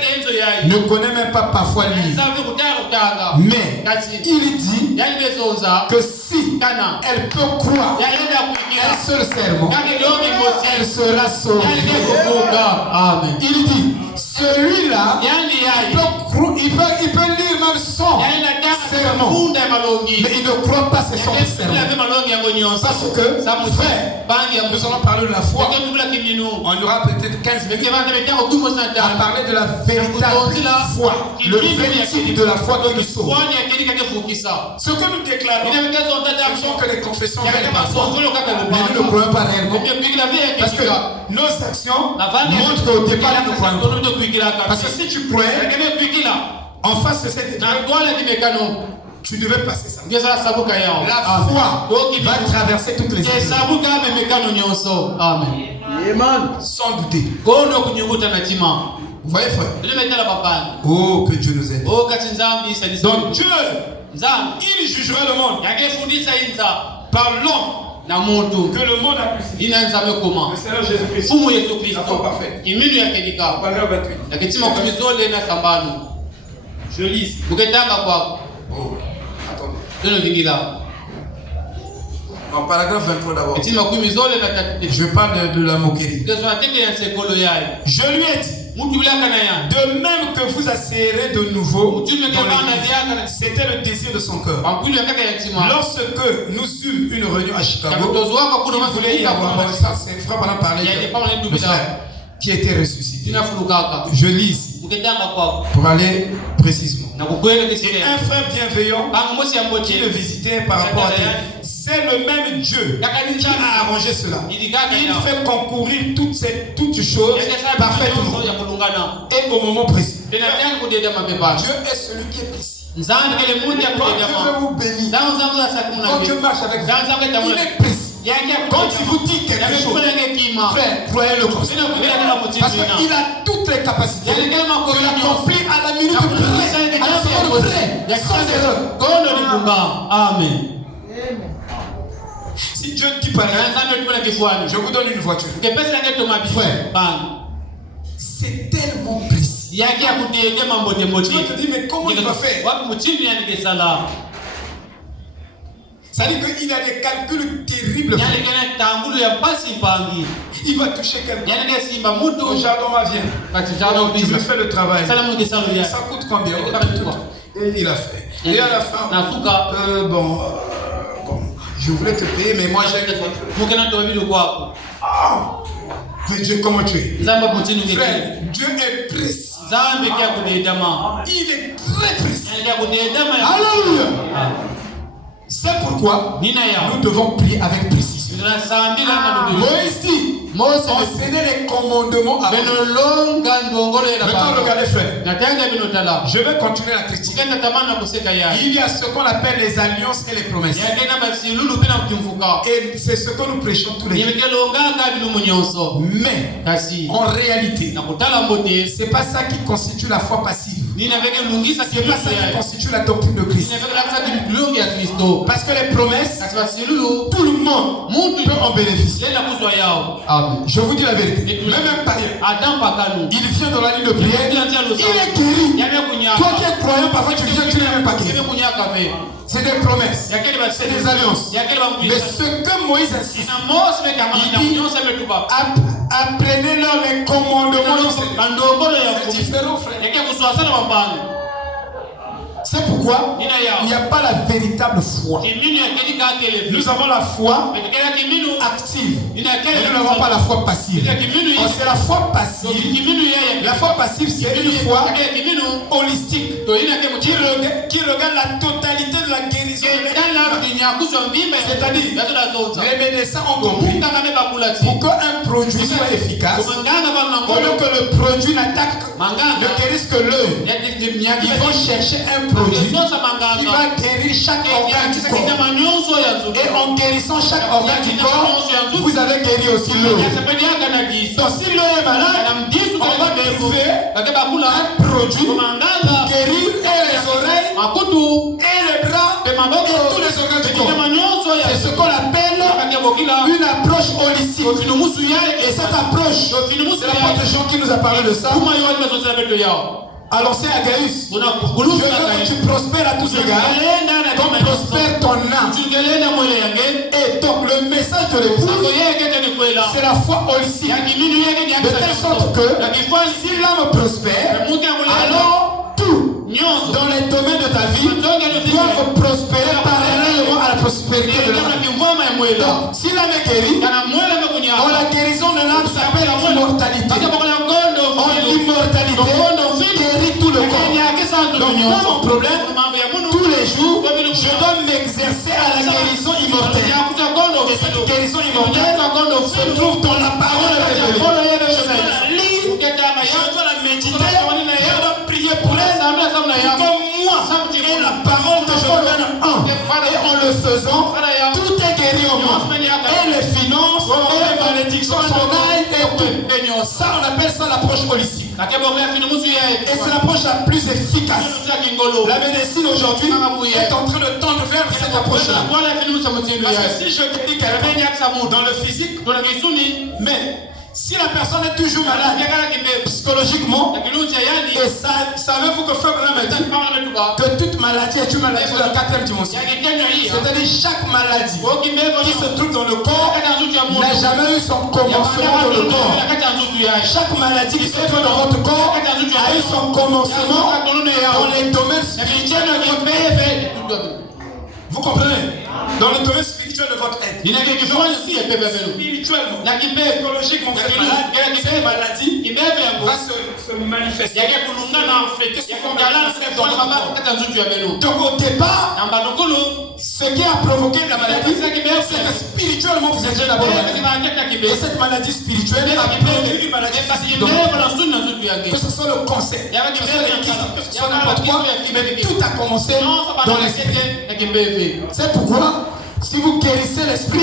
ne connaît même pas parfois lire. Mais il dit que si elle peut croire un seul serment, elle sera sauvée. Amen. Il dit, celui-là, il peut lire même son serment, mais il ne croit pas c'est son serment. Parce que, frère, nous allons parler de la foi. On aura peut-être 15 minutes à parler de la véritable foi, le véritable de la foi qui nous sauve. Ce que nous déclarons, ce sont que les confessions réelles parfois, mais nous ne croyons pas réellement. Parce que nos actions montrent qu'au départ nous ne croyons pas. Parce que si tu croyais, en face de cette étape, tu devais passer ça. La foi va traverser toutes les étapes. Amen. Sans douter. Vous voyez, frère? Oh, que Dieu nous aide. Donc Dieu, il jugera le monde par l'homme que le monde a crucifié. Le Seigneur Jésus-Christ. La foi parfaite. Paragraphe 28. Je lis ici. Oh, attendez. En paragraphe 23 d'abord. Je parle de la moquerie. Je lui ai dit, de même que vous asseyerez de nouveau dans l'église. C'était le désir de son cœur. Lorsque nous eûmes une réunion à Chicago, il voulait y avoir. Ça, c'est frère pendant parler de frère qui était ressuscité. Je lis ici pour aller précisément. Un frère bienveillant qui le visitait par rapport à Dieu. C'est le même Dieu qui a arrangé cela. Il fait concourir toutes choses parfaitement et au moment précis. Dieu est celui qui est précis. Quand Dieu veut vous bénir, quand Dieu marche avec vous, il est précis. Quand il vous dit quelque chose, frère, croyez-le comme ça. Parce qu'il a toutes les capacités. Il accomplit à la minute près, à la seconde près, sans erreur. Amen. Si Dieu dit par exemple, je vous donne une voiture. Frère, c'est tellement précis. yake ya kutende mambo Tu vas temoti te dire, mais comment il va faire? wapi muchini yani kesala Ça dit qu'il a des calculs terribles. yani kana tangulu ya pasi pangi Il va toucher quelqu'un. yani ke simba Au mutu jardin ma vient. kati jardin Tu me biza fais le travail. sala mu kesalo ya Ça coûte combien? Et Oh, par tout, quoi? tout. Et il a fait. Et à la fin, nasuka bon, je voulais te payer, mais moi j'ai... mukena to bilu kwako Mais Dieu, comment tu es? zamba muchini ngeke Frère, Dieu est précis. zambe kya kudedama Il est très précis. yani kya kudedama Alléluia. C'est pourquoi nina ya nous devons prier avec précision. tunasambila na ndugu Moïse dit, Mose enseignez les commandements à beno longa ndongolo ya Maintenant, baba regardez frère. natanga bino tala Je vais continuer la critique. ukenda tamana kuseka ya Il y a ce qu'on appelle les alliances et les promesses. yakena basi lulu pena kutimfuka Et c'est ce que nous prêchons tous les jours. nimekelonga ka bino munyonso Mais, kasi en réalité, nakutala mbote c'est pas ça qui constitue la foi passive. ninaveke lungisa C'est pas ça qui constitue la doctrine de Christ. ninaveke lakisa kilungi ya Kristo Parce que les promesses, kasi basi lulu tout le monde muntu peut en bénéficier. lenda kuzwa yao Amen. Je vous dis la vérité. Même un païen, adam pakanu il vient dans la ligne de prière, il est guéri. yabe kunyaka Toi qui es croyant, parfois tu viens, tu n'es même pas guéri. yabe kunyaka ve C'est des promesses, yakele basi c'est des alliances. yakele Mais bakuisa ce que Moïse insiste, na Mose be kama na kunyonsa betuba apprenez-leur les commandements du Seigneur. bandongolo ya C'est différent, frère. yake kuswasana mabanga C'est pourquoi nina il n'y yao a pas la véritable foi. kiminu yakeli ka tele Nous avons la foi betekela kiminu active, nina mais yakele nous n'avons pas la foi passive. kiminu Oh, c'est la foi passive. kiminu yeye La foi passive, c'est une foi kiminu holistique to ina ke qui regarde la totalité de la guérison. kala kinyakuswa mvimba C'est-à-dire, yatola zota les médecins ont compris munga kame bakulati pour qu'un produit soit efficace, kumanganga ba au lieu mangolo que le produit n'attaque, manganga ne guérisse que l'œil, ils vont chercher un produit qui va guérir chaque organe du corps. Et en guérissant chaque organe du corps, vous avez guéri aussi l'œil. Donc si l'œil est malade, on va trouver un produit pour guérir et les oreilles, et les bras, et tous les organes du corps. C'est ce qu'on appelle une approche holistique. Et cette approche, c'est l'apôtre Jean qui nous a parlé de ça. À l'ancien Agaïus, je veux que tu prospères à tous égards, comme prospère ton âme. Et donc le message de l'épouse, c'est la foi holistique. De telle sorte que si l'âme prospère, alors tout dans les domaines de ta vie doivent prospérer parallèlement à la prospérité de l'âme. Donc si l'âme est guérie, la guérison de l'âme s'appelle l'immortalité. L'immortalité guérit tout le corps. Donc moi, mon problème, tous les jours, je dois m'exercer à la guérison immortelle. Et cette guérison immortelle se trouve dans la parole révélée. Je dois la lire, je dois la méditer, je dois prier pour elle. Comme moi, et la parole que je donne en. Et en le faisant, tout est guéri en moi. Et les finances, et les malédictions, son aide et tout. Ça, on appelle ça l'approche holistique. Et c'est l'approche la plus efficace. La médecine aujourd'hui est en train de tendre vers cette approche-là. Parce que si je guéris quelqu'un dans le physique, mais si la personne est toujours malade psychologiquement, et savez-vous que frère Branham dit que toute maladie est une maladie de la 4e dimension. C'est-à-dire chaque maladie qui se trouve dans le corps n'a jamais eu son commencement dans le corps. Chaque maladie qui se trouve dans votre corps a eu son commencement dans les domaines spirituels de votre être. Vous comprenez? Dans le domaine spirituel de votre être. Spirituellement, psychologiquement, cette maladie va se manifester. Donc au départ, ce qui a provoqué la maladie, c'est que spirituellement vous êtes d'abord malade. Et cette maladie spirituelle a produit une maladie physique. Que ce soit le cancer, que ce soit les kystes, que ce soit n'importe quoi, mais tout a commencé dans l'esprit. C'est pourquoi si vous guérissez l'esprit,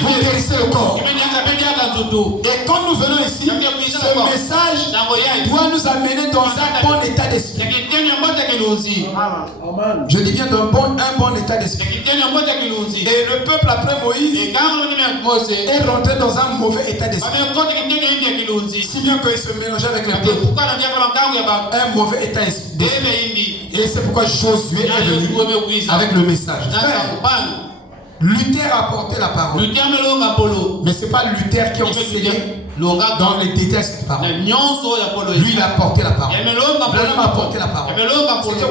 vous guérissez le corps. Et quand nous venons ici, ce message doit nous amener dans un bon état d'esprit. Amen. Je dis bien un bon état d'esprit. Et le peuple après Moïse est rentré dans un mauvais état d'esprit. Si bien qu'il se mélangeait avec les peuples. Un mauvais état d'esprit. Et c'est pourquoi Josué est venu avec le message. Luther a porté la parole. Mais ce n'est pas Luther qui a enseigné dans les détails cette parole. Lui, il a porté la parole. Branham a porté la parole. C'était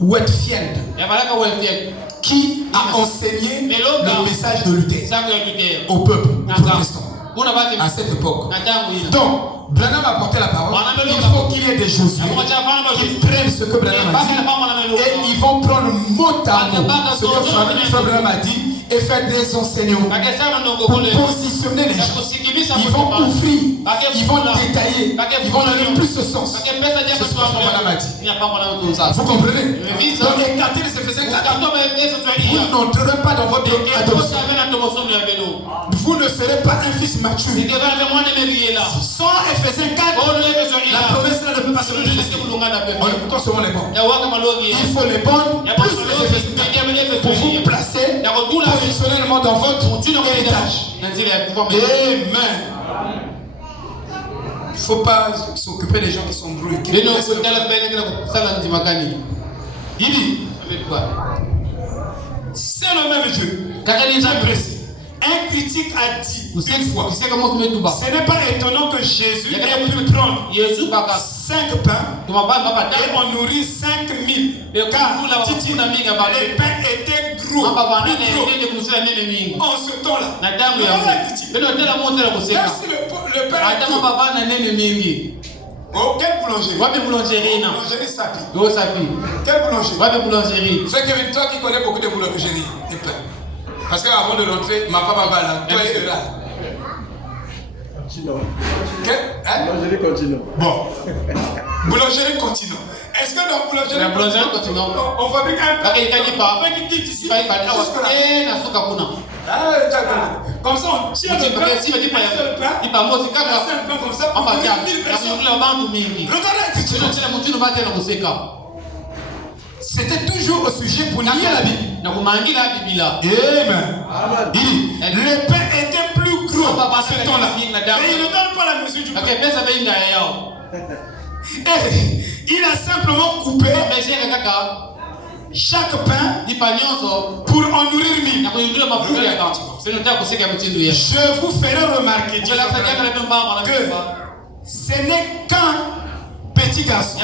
Whitefield qui a enseigné le message de Luther au peuple protestant à cette époque. Donc, Branham a porté la parole. Il faut qu'il y ait des Josué qui prennent ce que Branham a dit et ils vont prendre mot à mot ce que Frère Branham a dit et faire des enseignements pour positionner les gens. Ils vont ouvrir, ils vont détailler, ils vont donner plus de sens. C'est ce que Frère Branham a dit. Vous comprenez? Donc écartez les Éphésiens 4. Vous n'entrerez pas dans votre adoption. Vous ne serez pas un fils mature. Sans Éphésiens 4, la promesse là ne peut pas se réaliser. Pourquoi seront les bons? Il faut les bonnes plus les Éphésiens 4 pour vous placer positionnellement dans votre héritage. Amen. Il ne faut pas s'occuper des gens qui sont brouillés. Il dit, c'est le même Dieu. Un critique a dit une fois, ce n'est pas étonnant que Jésus ait pu prendre 5 pains et en nourrir 5000. Car les pains étaient gros. En ce temps-là, même si le pain est gros. Oh, quelle boulangerie? Boulangerie Sapi. Quelle boulangerie? C'est que toi qui connais beaucoup de boulangeries, des pains. Parce qu'avant de rentrer, ma papa va là, toi et là. Boulangerie Continent. Bon. Boulangerie Continent. Est-ce que dans boulangerie Continent, on fabrique un pain qui dit ici? Comme ça, on tire le pain. Il pain comme ça pour 1000 personnes. C'était toujours au sujet pour nier la Bible. Amen. Le pain était plus gros à ce temps-là. Mais il ne donne pas la mesure du pain. Et il a simplement coupé chaque pain pour en nourrir 1000. Je vous ferai remarquer que ce n'est qu'un petit garçon.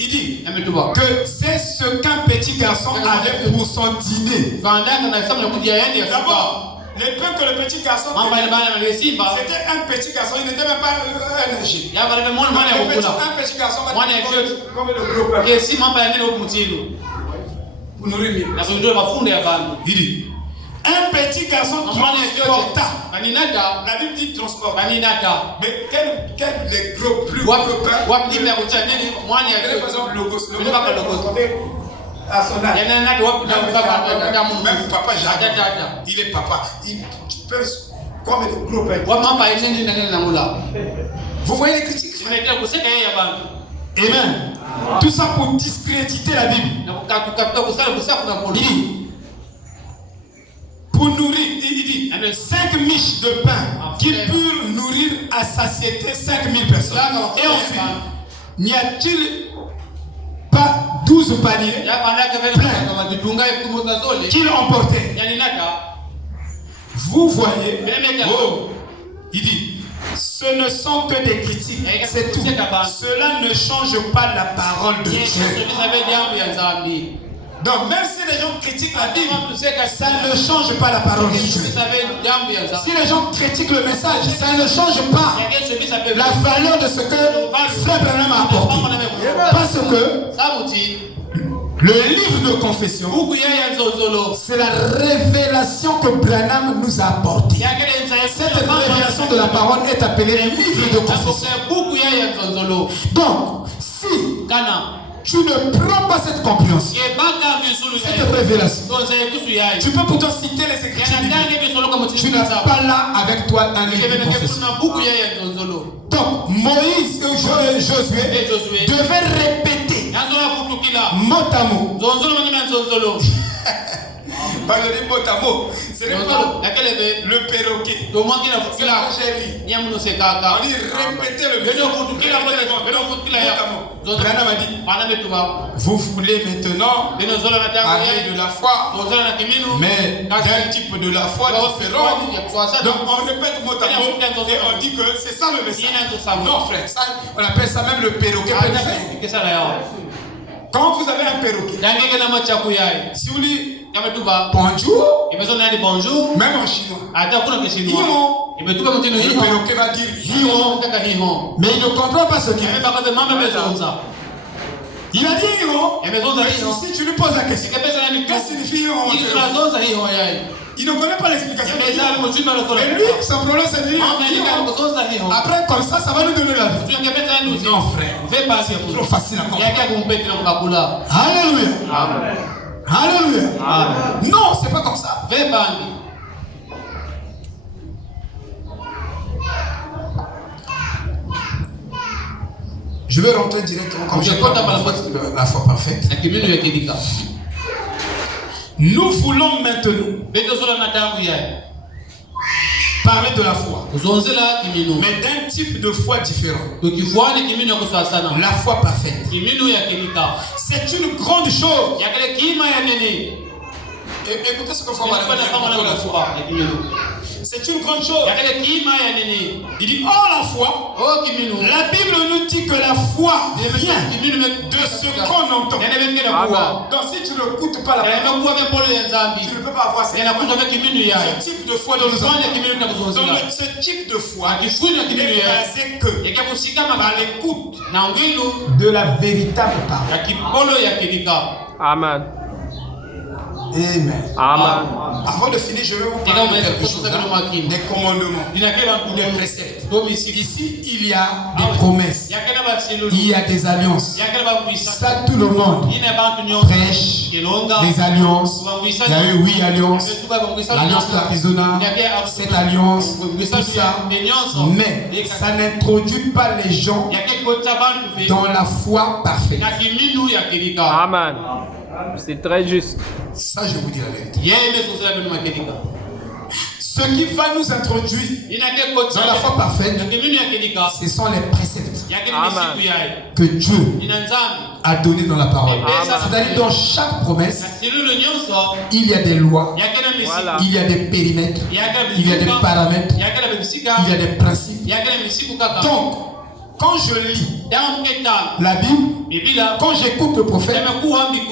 Il dit que c'est ce qu'un petit garçon avait pour son dîner. D'abord, le pain que le petit garçon c'était un petit garçon, il n'était même pas un âgé. Un petit garçon comme le gros pain pour nourrir 1000. Il dit un petit garçon transporta. La Bible dit transport. Mais quel les gros plus gros pain? Par exemple, logos. À son âge. Même papa Jacques, il est papa. Il peut comme les gros pains. Vous voyez les critiques? Amen. Tout ça pour discréditer la Bible. Il dit pour nourrir, il dit 5 miches de pain qui purent nourrir à satiété 5000 personnes. Et ensuite, n'y a-t-il pas 12 paniers pleins qu'il emportait? Vous voyez, il dit, ce ne sont que des critiques, c'est tout. Cela ne change pas la parole de Dieu. Donc même si les gens critiquent la Bible, ça ne change pas la parole de Dieu. Si les gens critiquent le message, ça ne change pas la valeur de ce que Frère Branham a apporté. Parce que le livre de confession, c'est la révélation que Branham nous a apportée. Cette révélation de la parole est appelée le livre de confession. Donc, si tu ne prends pas cette compréhension, cette révélation, tu peux pourtant citer les Écritures. Tu n'as pas là avec toi un livre de confession. Donc, Josué Josué. devait répéter Yanzola kutukila. mot à mot. Zonzolo manyama zonzolo. Pas de dire mot à mot. Ce n'est Zonzolo. pas Laquelle est le perroquet. to mwangina C'est fukila. la chérie. Nyamuno sekaka. On dit répéter le Beno message. kutukila beno kutukila ya. Branham a dit, Bana betuba. vous voulez maintenant Beno zola na tango parler ya. de la foi, Zonzola na kiminu. mais d'un type de la foi différent. Donc on répète mot à mot et on dit que c'est ça le message. Non frère, ça, on appelle ça même le perroquet. Quand vous avez un perroquet, si vous dites bonjour, bonjour, même en chinois, le le perroquet va dire hiron, mais il ne comprend pas ce qu'il dit. Il a dit hiron, mais si tu lui poses la question, qu'est-ce que signifie hiron? Il ne connaît pas l'explication. Mais lui, son problème c'est de dire hiron. Après, comme ça va nous donner la vie. Non frère, c'est trop facile à comprendre. Alléluia. Alléluia. Non, c'est pas comme ça. Je vais rentrer directement comme je parle la foi parfaite. Nous voulons maintenant parler de la foi, mais d'un type de foi différent. La foi parfaite. C'est une grande chose. Écoutez ce que faut parler de la foi. C'est une grande chose. Il dit, oh la foi, la Bible nous dit que la foi vient de ce qu'on entend. Donc si tu n'écoutes pas la parole, tu ne peux pas avoir ce type de foi dans nous avons. Donc ce type de foi est basé que par l'écoute de la véritable parole. Amen. Amen. Amen. Avant de finir, je vais vous parler de quelque chose, des commandements, des préceptes. Ici, il y a des promesses, il y a des alliances. Ça, tout le monde prêche des alliances. Il y a eu 8 alliances, l'alliance de l'Arizona, cette alliance, tout ça. Mais ça n'introduit pas les gens dans la foi parfaite. Amen. C'est très juste. Ça, je vous dis la vérité. Ce qui va nous introduire dans la foi parfaite, ce sont les préceptes que Dieu a donnés dans la parole. C'est-à-dire dans chaque promesse, il y a des lois, Voilà. il y a des périmètres, il y a des paramètres, il y a des principes. Donc, quand je lis la Bible, quand j'écoute le prophète,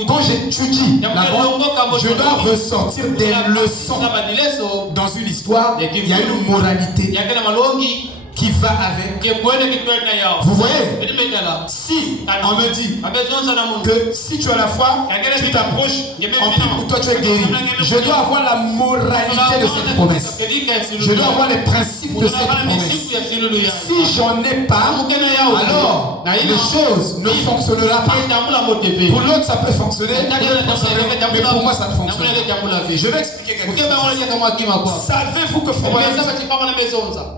quand j'étudie la Bible, je dois ressortir des leçons. Dans une histoire, il y a une moralité qui va avec. Vous voyez, si on me dit que si tu as la foi, tu t'approches, on prie pour toi, tu es guéri. Je dois avoir la moralité de cette promesse. Je dois avoir les principes de cette promesse. Si j'en ai pas, alors les choses ne fonctionneront pas. Pour l'autre, ça peut fonctionner, mais pour moi, ça ne fonctionne pas. Je vais expliquer quelque chose. Savez-vous que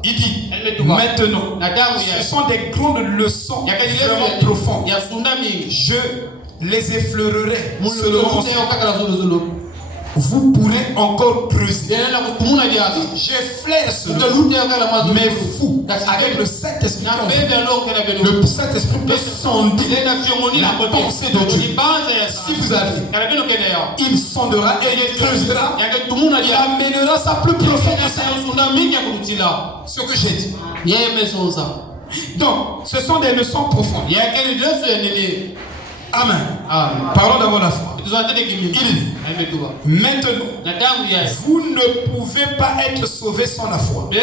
il dit maintenant, ce sont des grandes leçons vraiment profondes. Je les effleurerai selon vous pourrez encore creuser. J'effleure cela. Mais vous, avec le Saint-Esprit, le Saint-Esprit peut sonder la pensée de Dieu. Si vous avez, il sondera et il creusera. Il amènera ça plus profond que ça. Ce que j'ai dit. Donc, ce sont des leçons profondes. Amen. Parlons d'abord de la foi. Maintenant, vous ne pouvez pas être sauvé sans la foi. Et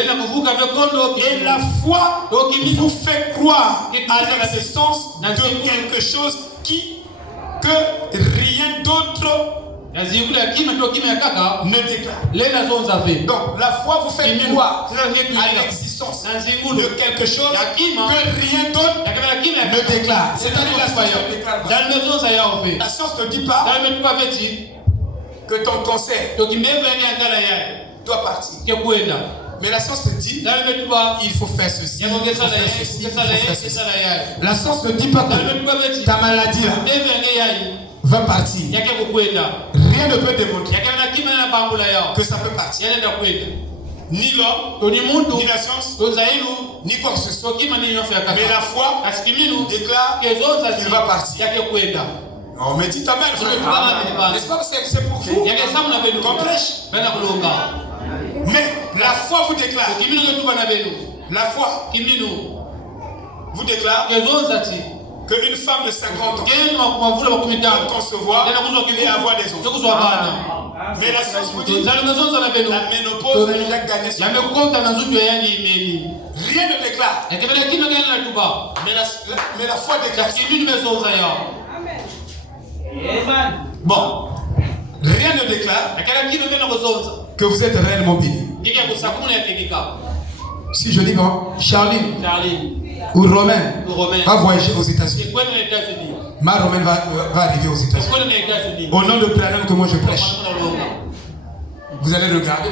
la foi vous fait croire à l'existence de quelque chose que rien d'autre ne déclare. Donc la foi vous fait croire à l'existence de quelque chose que rien d'autre ne déclare. C'est-à-dire la science ne déclare pas. La science ne dit pas que ton cancer doit partir. Mais la science te dit, il faut faire ceci, il faut faire ceci, il faut faire ceci. La science ne dit pas que ta maladie là va partir. Rien ne peut démontrer que ça peut partir. Ni l'homme, ni la science, ni quoi que ce soit. Mais la foi déclare qu'il va partir. On me dit amen, frère. N'est-ce pas que c'est pour vous qu'on prêche? Mais la foi vous déclare. La foi vous déclare qu'une femme de 50 ans peut concevoir et avoir des enfants. Mais la science vous dit la ménopause a déjà gagné son rien ne déclare. Mais la foi déclare. Bon, rien ne déclare que vous êtes réellement béni. Si je dis non, Charline ou Romain va voyager aux États-Unis. Ma Romaine va arriver aux États-Unis. Au nom de Branham que moi je prêche. Vous allez regarder.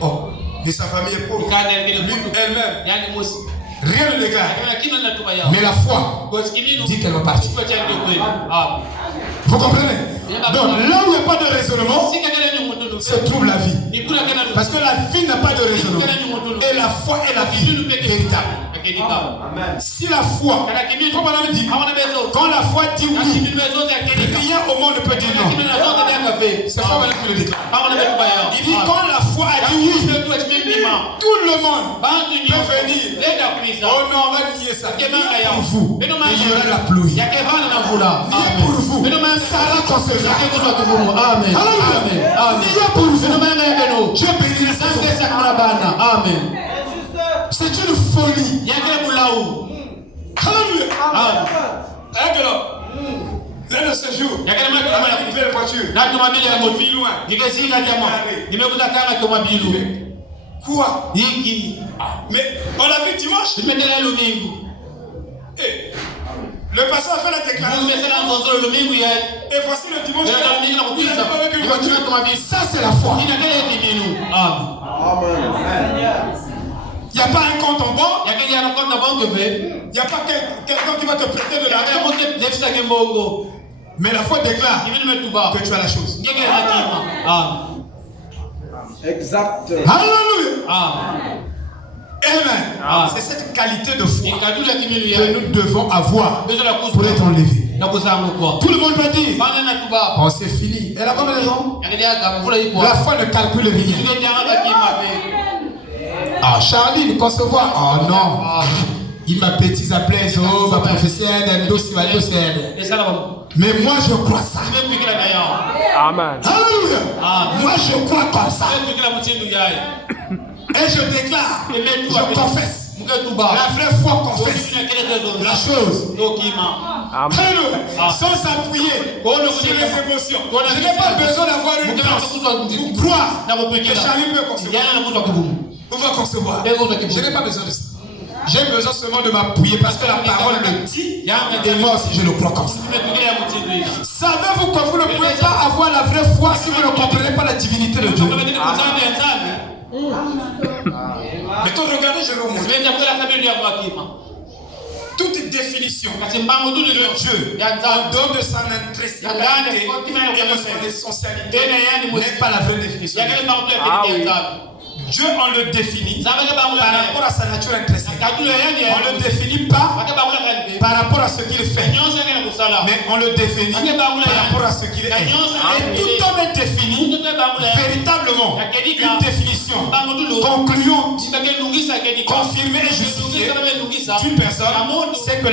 Oh, de sa famille est pauvre. Elle-même. Rien ne déclare. Mais la foi dit qu'elle va partir. Vous comprenez? Donc là où il n'y a pas de raisonnement, se trouve la vie. Parce que la vie n'a pas de raisonnement. Et la foi est la vie véritable. Si la foi, comme on dit, quand la foi dit oui, rien au monde ne peut dire non. C'est ça qui le déclare. Il dit quand la foi a dit oui, tout le monde peut venir. Oh non, on va nier ça. Nier pour vous, il y aura la pluie. Nier pour vous, Sarah concevra. Amen. Nier pour vous, Dieu bénira sa famille. Amen. C'est une folie. Alléluia. Là de ce jour, il y a une belle voiture. On vit loin. Quoi? Mais on l'a vu dimanche. Le pasteur a fait la déclaration. Et voici le dimanche. Ça c'est la foi. Il n'y a pas un compte en banque. Il n'y a pas quelqu'un qui va te prêter de l'argent. Mais la foi déclare que tu as la chose. Exact. Alléluia. Amen. C'est cette qualité de foi que nous devons avoir pour être enlevés. Tout le monde peut dire oh, c'est fini. Elle a combien de gens? La foi ne calcule rien. Ah, Charlie, concevoir. Oh non. Il m'a petit à plaise. Oh, ma professeure, mais moi je crois ça. Amen. Alléluia. Moi je crois comme ça. Et je déclare, je confesse. La vraie foi confesse la chose. Alléluia. Sans s'appuyer sur les émotions. Je n'ai pas besoin d'avoir une grâce pour croire que Charlie peut concevoir. On va concevoir. Je n'ai pas besoin de ça. J'ai besoin seulement de m'appuyer parce que la parole me dit et moi aussi je le crois comme ça. Savez-vous que vous ne pouvez pas avoir la vraie foi si vous ne comprenez pas la divinité de Dieu? Mais quand regardez, je vais vous montrer. Toute définition de Dieu en dehors de son intrinsicité et de son essentialité n'est pas la vraie définition. Dieu, on le définit par rapport à sa nature intrinsèque. On ne le définit pas par rapport à ce qu'il fait, mais on le définit par rapport à ce qu'il est. Et tout homme est défini véritablement. Une définition concluante, confirmée et justifiée d'une personne, c'est que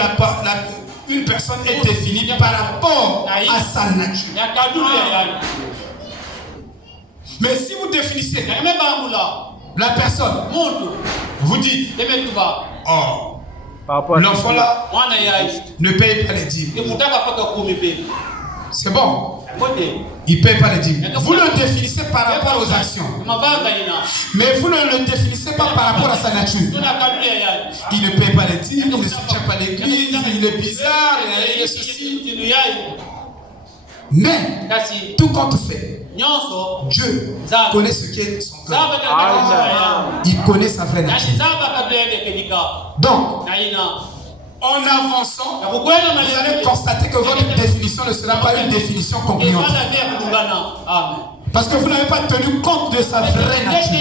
une personne est définie par rapport à sa nature. Mais si vous définissez la personne, vous dites, oh, l'enfant là ne paye pas les dîmes. C'est bon. Il ne paye pas les dîmes. Vous le définissez par rapport aux actions. Mais vous ne le définissez pas par rapport à sa nature. Il ne paye pas les dîmes, il ne soutient pas l'église, il est bizarre, il est ceci. Mais tout compte fait, nyonso Dieu Nzambe. connaît ce qui est son cœur. Nzambe Amen. Il connaît sa vraie nature. yani Nzambe akatuyendekekika Donc, na ina en avançant, na kukwenda vous allez malezi constater que votre définition ne sera pas une définition concluante. efana vya kulungana amen Parce que vous n'avez pas tenu compte de sa vraie nature.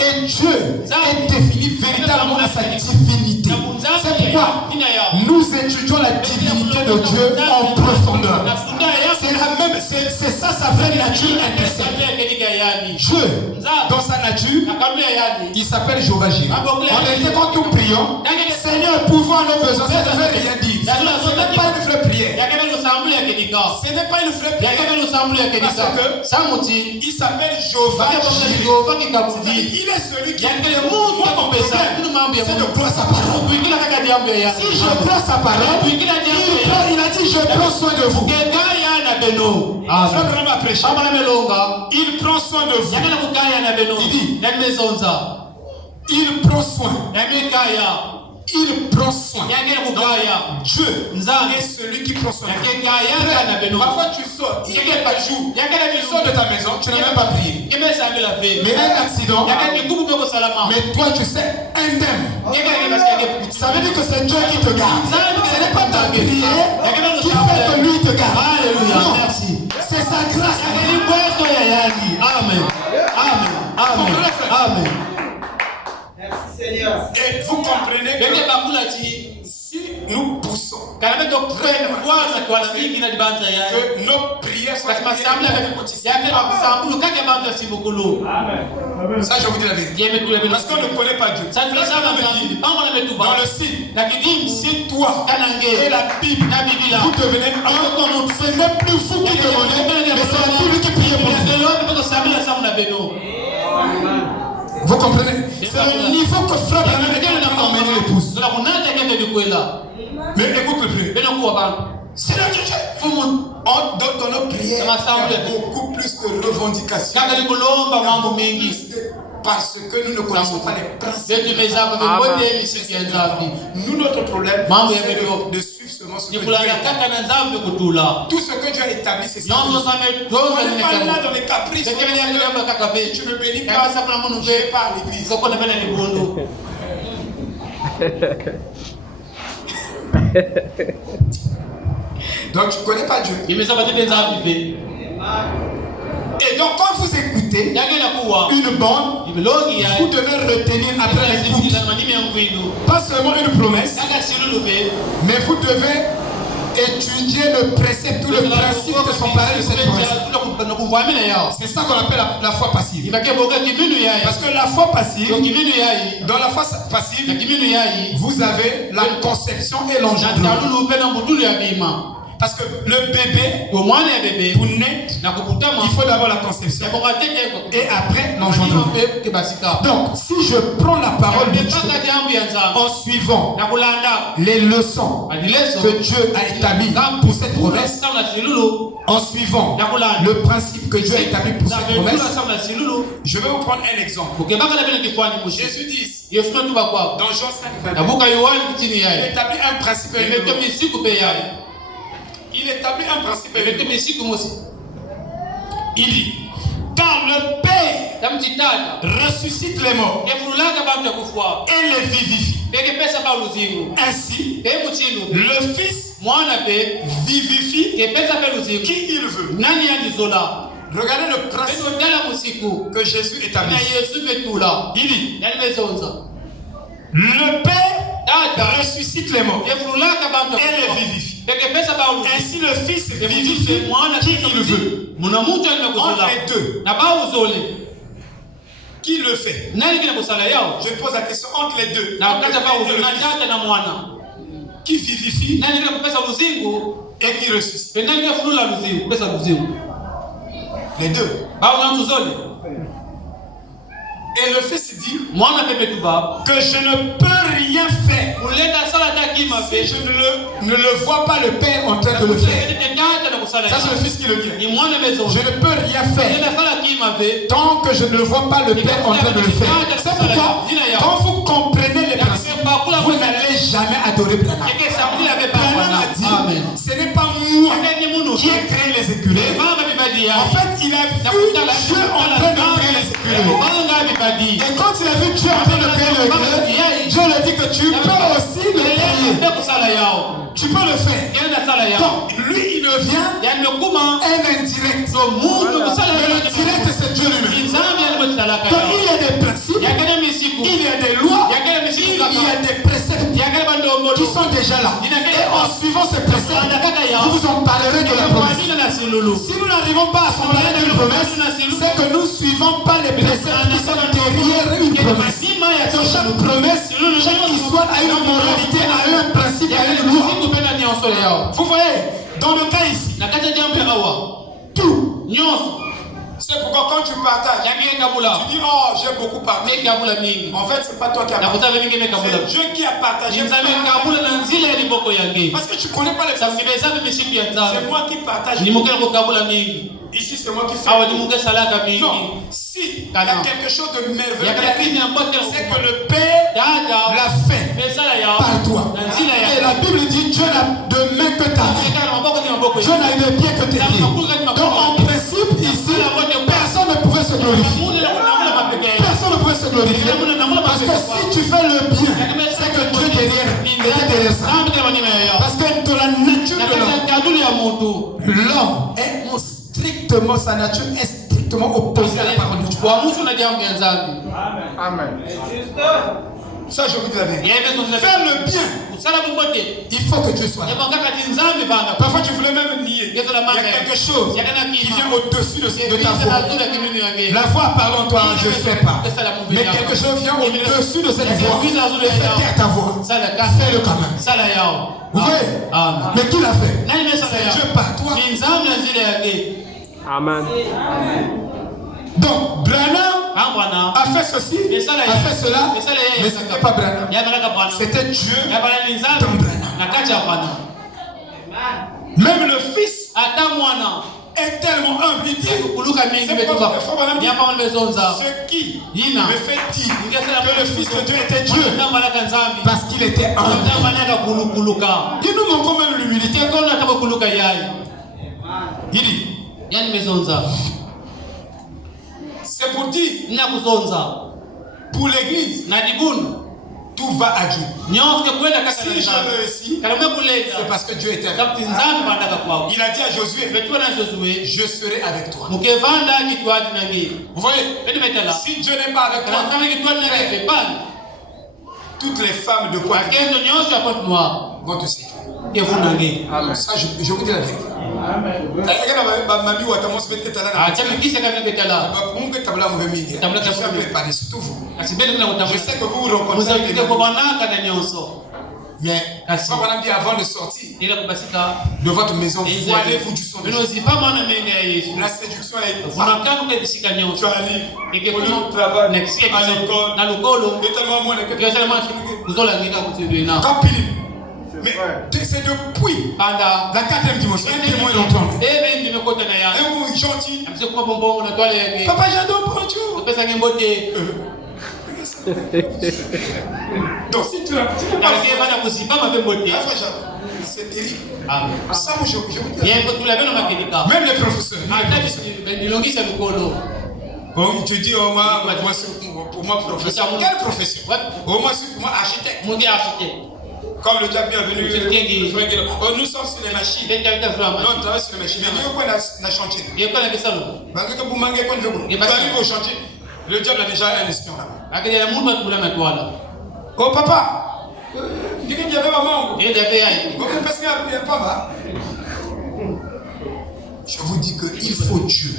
Et Dieu est défini véritablement à sa divinité. C'est pourquoi nous étudions la divinité de Dieu en profondeur. C'est ça sa vraie nature intrinsèque. Dieu, dans sa nature, il s'appelle Jéhovah Jireh. En réalité, quand nous prions, Seigneur, pourvois nos besoins, ça ne veut rien dire. Ce n'est pas une vraie prière. Ce n'est pas une vraie prière. Parce que il s'appelle Jéhovah Jireh. Il est celui qui a fait le monde. C'est de croire sa parole. Si je prends sa parole, il a dit je prends soin de vous. Il prend soin de vous. Il dit il prend soin. Il prend soin. Donc, Dieu est celui qui prend soin. Parfois tu sors, il y a pas de jour. Tu sors de ta maison, tu n'as même pas prié. Mais un accident, mais toi tu sais, indemne. Ça veut dire que c'est Dieu qui te garde. Ce n'est pas ta prière qui fait que lui te garde. Non, c'est sa grâce. Amen. Amen. Amen. Amen. Merci Seigneur. Et vous comprenez que si nous poussons que nos prières soient ça je vous dis la vérité. Parce qu'on ne connaît pas Dieu. Dans le signe, si toi et la Bible, vous devenez un, ce n'est plus vous qui demandez, mais c'est la Bible qui prie pour vous. Vous comprenez? C'est le niveau que Frère Branham a emmené l'épouse. Mais écoute le plus. C'est là que dans nos prières, il y a beaucoup plus de revendications. Parce que nous ne connaissons pas les principes. Nous, notre problème, c'est de suivre seulement ce que Dieu a établi. Tout ce que Dieu a établi, c'est ça. On n'est pas là dans les caprices. Si tu ne bénis pas, je ne vais pas à l'église. Donc tu ne connais pas Dieu. Et donc quand vous écoutez une bande, vous devez retenir après l'écoute pas seulement une promesse, mais vous devez étudier le précepte ou le principe de son parler de cette promesse. C'est ça qu'on appelle la foi passive. Parce que la foi passive, dans la foi passive, vous avez la conception et l'engendrement. Parce que le bébé, pour naître, il faut d'abord la conception et après l'engendrement. Donc, si je prends la parole de Dieu en suivant les leçons que Dieu a établies pour cette promesse, en suivant le principe que Dieu a établi pour cette promesse, je vais vous prendre un exemple. Jésus dit dans Jean 5, il établit un principe. Il établit un principe. Il dit, quand le Père ressuscite les morts et les vivifie, ainsi le Fils vivifie qui il veut. Regardez le principe que Jésus établit. Il dit, le Père ressuscite les morts et les vivifie. Ainsi le Fils vivifie qui il veut. Entre les deux, qui le fait? Je pose la question entre les deux. Qui vivifie et qui ressuscite? Les deux. Et le Fils dit que je ne peux rien faire si je ne le vois pas le Père en train de le faire. Ça c'est le Fils qui le dit. Je ne peux rien faire tant que je ne vois pas le Père en train de le faire. C'est pourquoi quand vous comprenez les principes, vous n'allez jamais adorer Branham. Branham a dit, ce n'est pas moi qui ai créé les écureuils. En fait, il a vu Dieu en train de créer les écureuils. Et quand il a vu Dieu en train de créer les écureuils, Dieu lui a dit que tu peux aussi le créer. Tu peux le faire. Donc, lui, il devient un indirect. Mais le direct, c'est Dieu lui-même. Donc, il y a des principes, il y a des lois, il y a des préceptes qui sont déjà là. Et en suivant ces préceptes, vous vous en parlerez de la promesse. Si nous n'arrivons pas à s'en parler d'une promesse, c'est que nous ne suivons pas les préceptes qui sont derrière une promesse. Donc, chaque promesse, chaque histoire a une moralité, a un principe, a une loi. Vous voyez, dans le cas ici, tout. C'est pourquoi quand tu partages, tu dis oh j'ai beaucoup partagé. En fait c'est pas toi qui as partagé, c'est Dieu qui a partagé. Parce que tu connais pas les principes. C'est moi qui partage. Ici c'est moi qui fais. Non, si il y a quelque chose de merveilleux, c'est que le Père l'a fait par toi. Et la Bible dit Dieu n'a de main que ta main. Dieu n'a eu de pied que tes pieds. Donc en principe ici, personne ne pouvait se glorifier. Personne ne pouvait se glorifier. Parce que si tu fais le bien, c'est que Dieu est derrière ça. Parce que de la nature de l'homme est strictement, sa nature est strictement opposée à la parole de Dieu. Amen. Ça, je vous dis la vérité. Faire le bien, il faut que Dieu soit là. Parfois, tu voulais même nier. Il y a quelque chose qui vient au-dessus de ta foi. La foi, pardon-toi, je ne fais pas. Mais quelque chose vient au-dessus de cette voix et fait taire ta voix. Fais-le quand même. Vous voyez? Mais qui l'a fait? C'est Dieu par toi. Amen. Donc, Branham a fait ceci, a fait cela, mais ce n'était pas Branham. C'était Dieu dans Branham. Même le Fils est tellement humble. Il dit, c'est pourquoi ce qui me fait dire que le Fils de Dieu était Dieu, parce qu'il était humble. Il nous manque même l'humilité. Il dit, c'est pour dire, pour l'église, tout va à Dieu. Si je réussis, c'est parce que Dieu était avec moi. Il a dit à Josué, je serai avec toi. Vous voyez, si Dieu n'est pas avec toi, toutes les femmes de quoi vont te séduire. Ça, je vous dis la vérité. Surtout vous. Je sais que vous vous rencontrez. Mais Frère dit avant de sortir de votre maison, voilez-vous du son de Jésus. La séduction est partout. Tu as un livre, au travail, à l'école, et tellement moins mais c'est depuis la 4e dimension. Un témoin est entendu. Un gentil. Papa, j'adore bonjour. Donc si tu n'as pas c'est terrible. Ça, je vous dis. Même les professeurs. Bon, tu dis au moins, pour moi, professeur. Quel professeur? Au moins, pour moi, architecte. Comme le diable est venu, nous sommes sur les machines. Non, on travaille sur les machines. Mais nous, on a chantier. Tu arrives au chantier, le diable a déjà un espion là. Oh papa, il y avait maman. Parce qu'il n'y a pas. Je vous dis qu'il faut Dieu.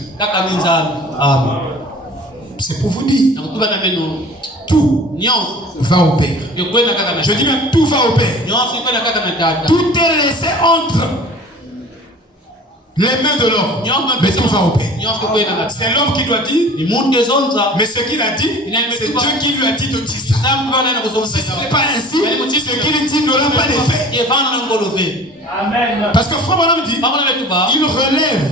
C'est pour vous dire. Tout va au Père. Je dis même tout va au Père. Tout est laissé entre les mains de l'homme. Mais tout va au Père. C'est l'homme qui doit dire. Mais ce qu'il a dit, c'est Dieu qui lui a dit de dire ça. Si ce n'est pas ainsi, ce qu'il dit n'aura pas d'effet. Parce que Frère Branham dit, il relève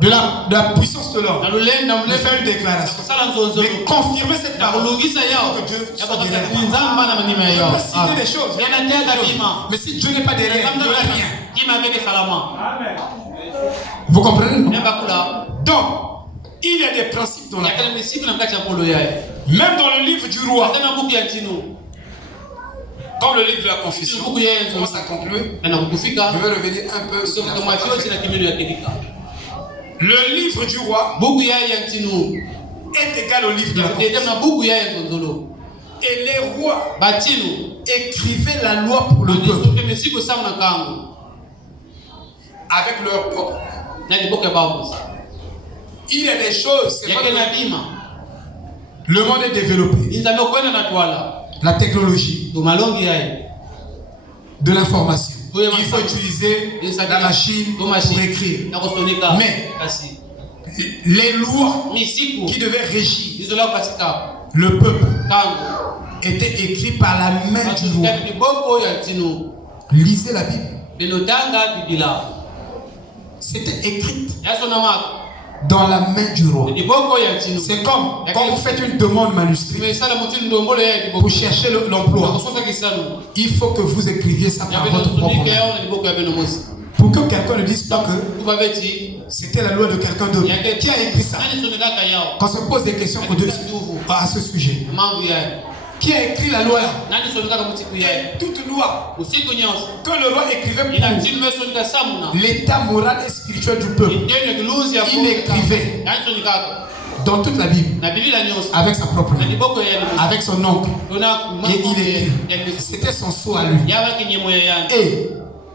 de la puissance de l'homme, de faire une déclaration, de confirmer cette parole. Que Dieu soit derrière. On peut citer des choses, mais si Dieu n'est pas derrière, il n'y aura rien. Vous comprenez, non? Même bakula. Donc, il y a des principes dans la Yakala misiku na mkacha polo yae. Même dans le livre du roi, Tena buku ya ntino. comme le livre de la confession, Buku yae nzo. commence à conclure, Na kufika. je vais revenir un peu sur la Kwa macho foi. sina kimeno ya kedika. Le livre du roi Buku yae ya ntino. est égal au livre de la confession. Tena buku yae nzonzolo. Et les rois Batino. écrivaient la loi pour le peuple Ndio misiku samu na kangu. avec leur propre. Na kiboka babu. Il y a des choses, c'est pas Yakena que bima. le monde est développé. Inzame kwenda na twala. La technologie Do malongi yae. de l'information. Oui, Il faut utiliser la machine pour écrire. Na kusonika. Mais Kasi. les lois Misiku. qui devaient régir Izola kasika. le peuple Kangu. étaient écrits par la main du roi. Katika kiboko ya ntino. Lisez la Bible. Belotanga bibila. C'était écrit Yasona mako. dans la main du roi. Kiboko ya ntino. C'est comme quand vous faites une demande manuscrite Tumesala mutini ndombolo ya kiboko. pour chercher l'emploi. Nakusoka kisanu. Il faut que vous écriviez ça Ya par beno votre propre sunike main. yao na kiboko ya beno mosi. Pour que quelqu'un ne dise pas que Kuba beti. c'était la loi de quelqu'un d'autre. Qui a écrit ça? Nani sonika kayao. Qu'on se pose des questions à ce sujet. Mambo ya. Qui a écrit la loi là? Nani sonika kamutiku ya. Toute loi Usiku nyonso. que le roi écrivait Ina pour ntino mesonika samuna. l'état moral et spirituel du peuple. Ndio kiluzi ya Il écrivait Nani sonika. dans toute la Bible Na biblia nyonso. avec sa propre Na main, kiboko ya ni. avec son oncle. Tuna Et il écrit. C'était son sceau à lui. Yaba kinyemo ya yani. Et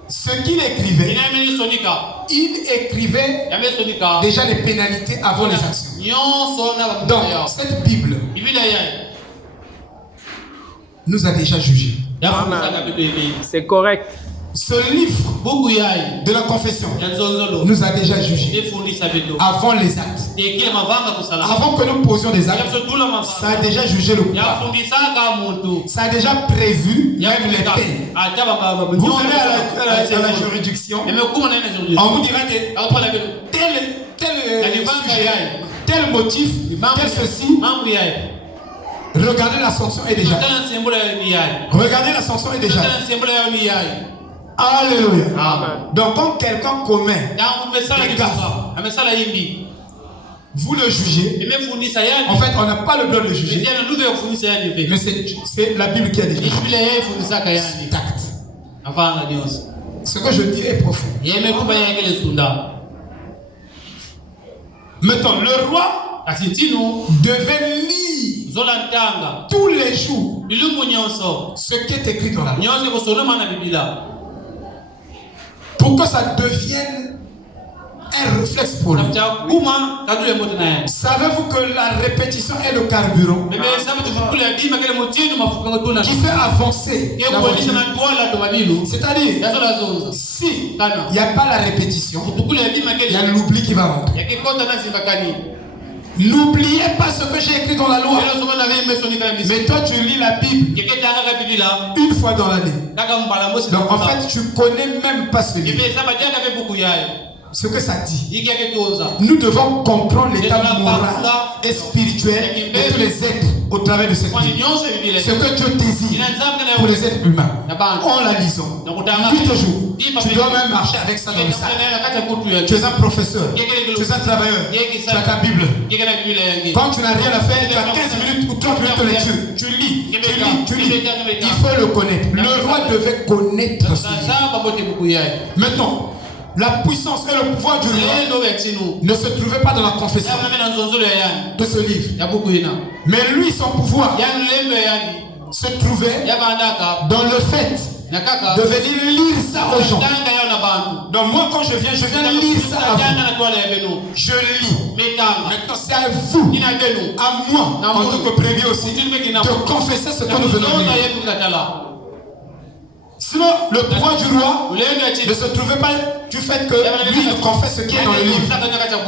ce qu'il écrivait, Ina meni sonika. il écrivait Ya mesonika. déjà les pénalités avant les actions. Nyonso na kiboko Donc, yao. cette Bible Biblia ya. nous a déjà jugés. Ya fumusaka biblia. C'est correct. Ce livre Buku ya. de la confession Ya nzonzolo. nous a déjà jugés Efundisa bendo. avant les actes. Tekile mavanga kusala. Avant que nous posions des actes, Yabsotula mavanga. ça a déjà jugé le coupable. Yafundisaka muntu. Ça a déjà prévu même les peines. Vous allez à la juridiction, on vous dira que tel motif, tel ceci, regardez la sanction est déjà. Regardez la sanction est déjà. Alléluia. Donc quand quelqu'un commet des gaffes, vous le jugez. En fait, on n'a pas le droit de le juger. Mais c'est la Bible qui a déjà. C'est acte. Ce que je dis est profond. Maintenant, le roi devait lire tous les jours ce qui est écrit dans la loi. Pour que ça devienne un réflexe pour lui. Savez-vous que la répétition est le carburant qui fait avancer la voiture? C'est-à-dire, si il n'y a pas la répétition, il y a l'oubli qui va rentrer. N'oubliez pas ce que j'ai écrit dans la loi. Mais toi, tu lis la Bible une fois dans l'année. Donc en fait, tu connais même pas ce livre. Ce que ça dit. Nous devons comprendre l'état moral et spirituel de tous les êtres au travers de cette Bible. Ce que Dieu désire pour les êtres humains. En la lisant. 8 jours. Tu dois même marcher avec ça dans le sac. Tu es un professeur. Tu es un travailleur. Tu as ta Bible. Quand tu n'as rien à faire, tu as 15 minutes ou 30 minutes de lecture. Tu lis. Il faut le connaître. Le roi devait connaître ce livre. Maintenant, la puissance et le pouvoir du roi ne se trouvaient pas dans la confession de ce livre. Mais lui, son pouvoir se trouvait dans le fait de venir lire ça aux gens. Donc moi, quand je viens lire ça à vous. Je lis. Maintenant, c'est à vous, à moi, en tant que premier aussi, de confesser ce que nous venons de lire. Sinon, le pouvoir du roi ne se trouvait pas du fait que lui ne confesse ce qui est dans le livre.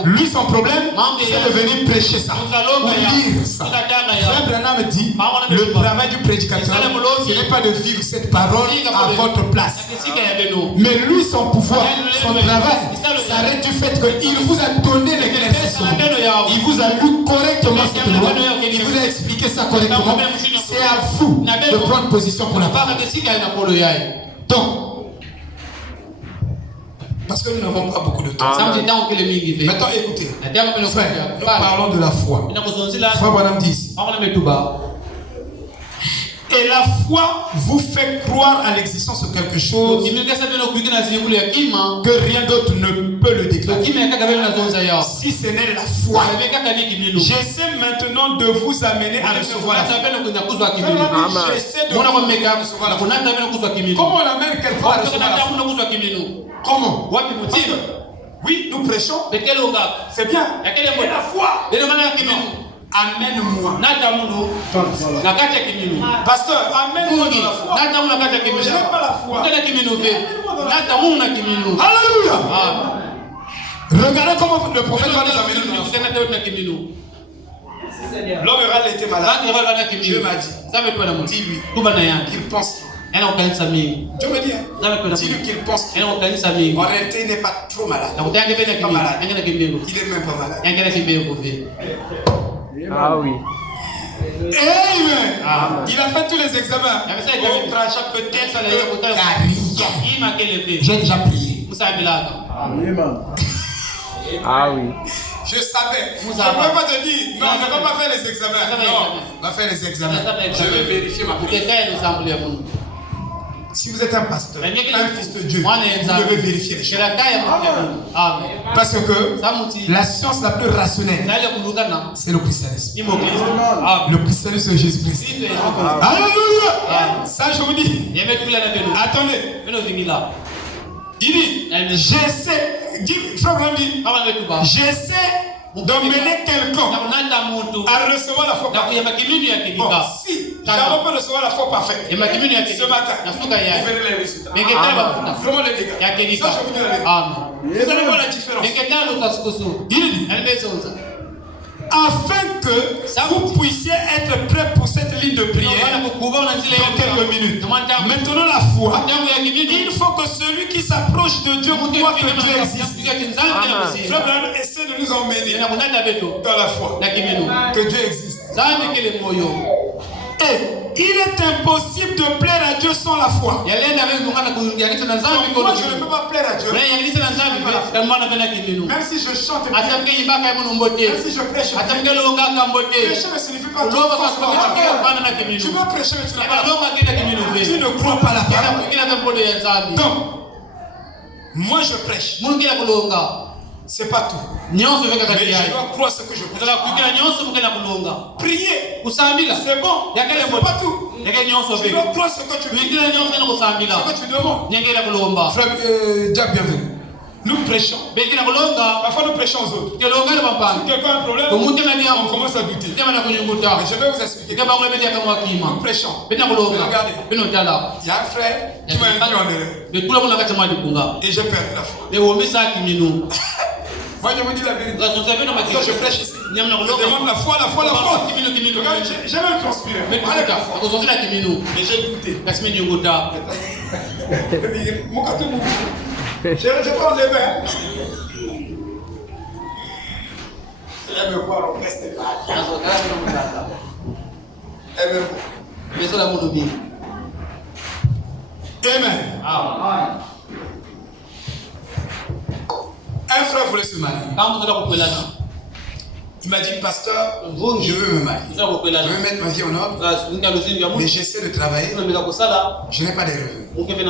Lui, son problème, c'est de venir prêcher ça, ou lire ça. Frère Branham dit, le travail du prédicateur, ce n'est pas de vivre cette parole à votre place. Mais lui, son pouvoir, son travail, s'arrête du fait qu'il vous a donné l'éclaircissement. Il vous a lu correctement cette loi. Il vous a expliqué ça correctement. C'est à vous de prendre position pour la parole. Donc, Parce que nous n'avons pas beaucoup de temps. Amen. Maintenant, écoutez. Frère, nous parlons de la foi. Frère Branham dit ici. Et la foi vous fait croire à l'existence de quelque chose que rien d'autre ne peut le déclarer. Si ce n'est la foi, j'essaie maintenant de vous amener à recevoir la foi. J'essaie de vous amener à recevoir la foi. Comment on amène quelqu'un à recevoir la foi? Comment? Parce que, oui, nous prêchons. C'est bien. Et la foi amène-moi. Pasteur, amène-moi dans la foi. Je n'ai pas la foi. Alléluia. Regardez comment le prophète va nous amener dans la foi. L'homme Ral était malade. Dieu m'a dit, dis-lui qu'il pense. Dieu me dit, dis-lui qu'il pense qu'il en réalité il n'est pas trop malade. Il n'est pas malade. Il n'est même pas malade. Ah oui. Amen. Il a fait tous les examens. Au crachat peut-être j'ai déjà prié. Ah oui. Je savais. Je ne peux pas te dire, non, on ne va pas faire les examens. Non, on va faire les examens. Je vais vérifier ma prière. Si vous êtes un pasteur, un fils de Dieu, vous devez vérifier les choses. Parce que la science la plus rationnelle, c'est le christianisme. Le christianisme de Jésus-Christ. Alléluia! Ça, je vous dis. Attendez. Il dit, j'essaie, j'essaie d'emmener quelqu'un à recevoir la foi parfaite. Bon, si j'avais pas recevoir la foi parfaite, ce matin, vous verrez les résultats. Vraiment les dégâts. Ça, je vous dis la vérité. Vous allez voir la différence. Il dit, afin que vous puissiez être prêts pour cette ligne de prière dans quelques minutes. Maintenant la foi, il faut que celui qui s'approche de Dieu croit que Dieu existe. Frère, essaie de nous emmener dans la foi, que Dieu existe. Et il est impossible de plaire à Dieu sans la foi. Donc, moi je ne peux pas plaire à Dieu. Même si je chante, même si je prêche, prêcher ne signifie pas tout. Tu veux prêcher mais tu n'as pas la foi. Tu ne crois pas la parole. Donc, moi je prêche. C'est pas tout. Mais je dois croire ce que je prêche. Prier, c'est bon. C'est pas tout. Tu dois croire ce que tu dis. Ce que tu demandes. Frère, Dieu bienvenue. Nous prêchons. Parfois nous prêchons aux autres. Si quelqu'un a un problème, on commence à douter. Mais je vais vous expliquer. Nous prêchons. Regardez. Il y a un frère qui m'a induit en erreur. Et j'ai perdu la foi. Moi je me dis la vérité. Quand je prêche ici, je demande la foi. Regarde, j'ai même transpiré. Mais j'ai douté. Je prends les mains. Elle me voit, on reste là. Elle me voit. Amen. Un frère voulait se marier. Il m'a dit, pasteur, je veux me marier. Je veux mettre ma vie en ordre. Mais j'essaie de travailler. Je n'ai pas de revenus. Ok, il n'y a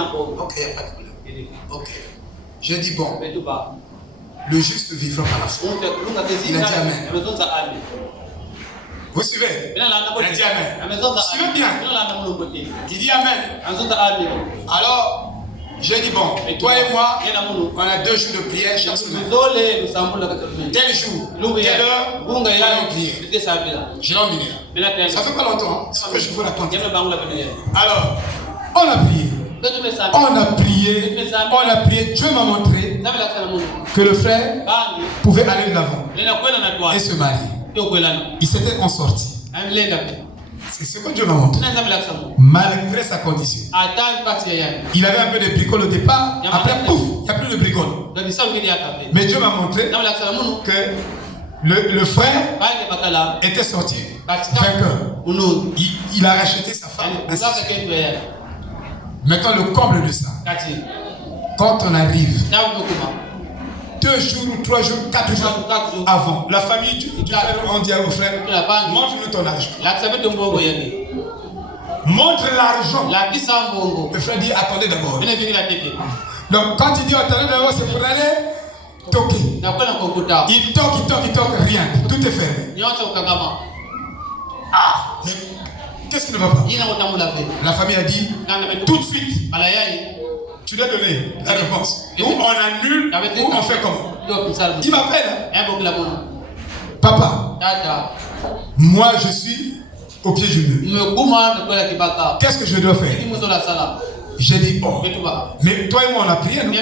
pas de problème. Ok. J'ai dit, bon, le juste vivra par la foi. Il a dit amen. Vous suivez? Il a dit amen. Suivez bien. Il dit amen. Alors, j'ai dit bon, toi et moi, on a 2 jours de prière chaque semaine. Tel jour, telle heure, on va prier. Je l'ai emmené là. Ça fait pas longtemps, hein? C'est ce que je vous raconte. Alors, on a prié. On a prié. Dieu m'a montré que le frère pouvait aller de l'avant et se marier. Il s'était en sortie. C'est ce que Dieu m'a montré. Malgré sa condition. Il avait un peu de bricole au départ. Après, pouf, il n'y a plus de bricole. Mais Dieu m'a montré que le frère était sorti vainqueur. Il a racheté sa femme. Maintenant, le comble de ça. Quand on arrive, Tangu kuma. 2 jours, 3 jours, 4 jours avant, la famille du frère, on dit au frère, montre-nous ton argent. La kisabe tumbongo yake. Montre l'argent. La kisambongo. Le frère dit, attendez d'abord. Ene vingi la teke. Donc quand il dit attendez d'abord, c'est pour aller toquer. Na kwenda kukuta. Il toque, rien. Tout est fermé. Nyonse ukagama. Ah, mais qu'est-ce qui ne va pas? Ina utamula fe. La famille a dit, tout de suite, Balayai. tu dois donner la réponse. Ou on annule, ou on fait comment? Il m'appelle. Papa, moi je suis au pied du mur. Qu'est-ce que je dois faire? J'ai dit, oh, mais toi et moi on a prié, non?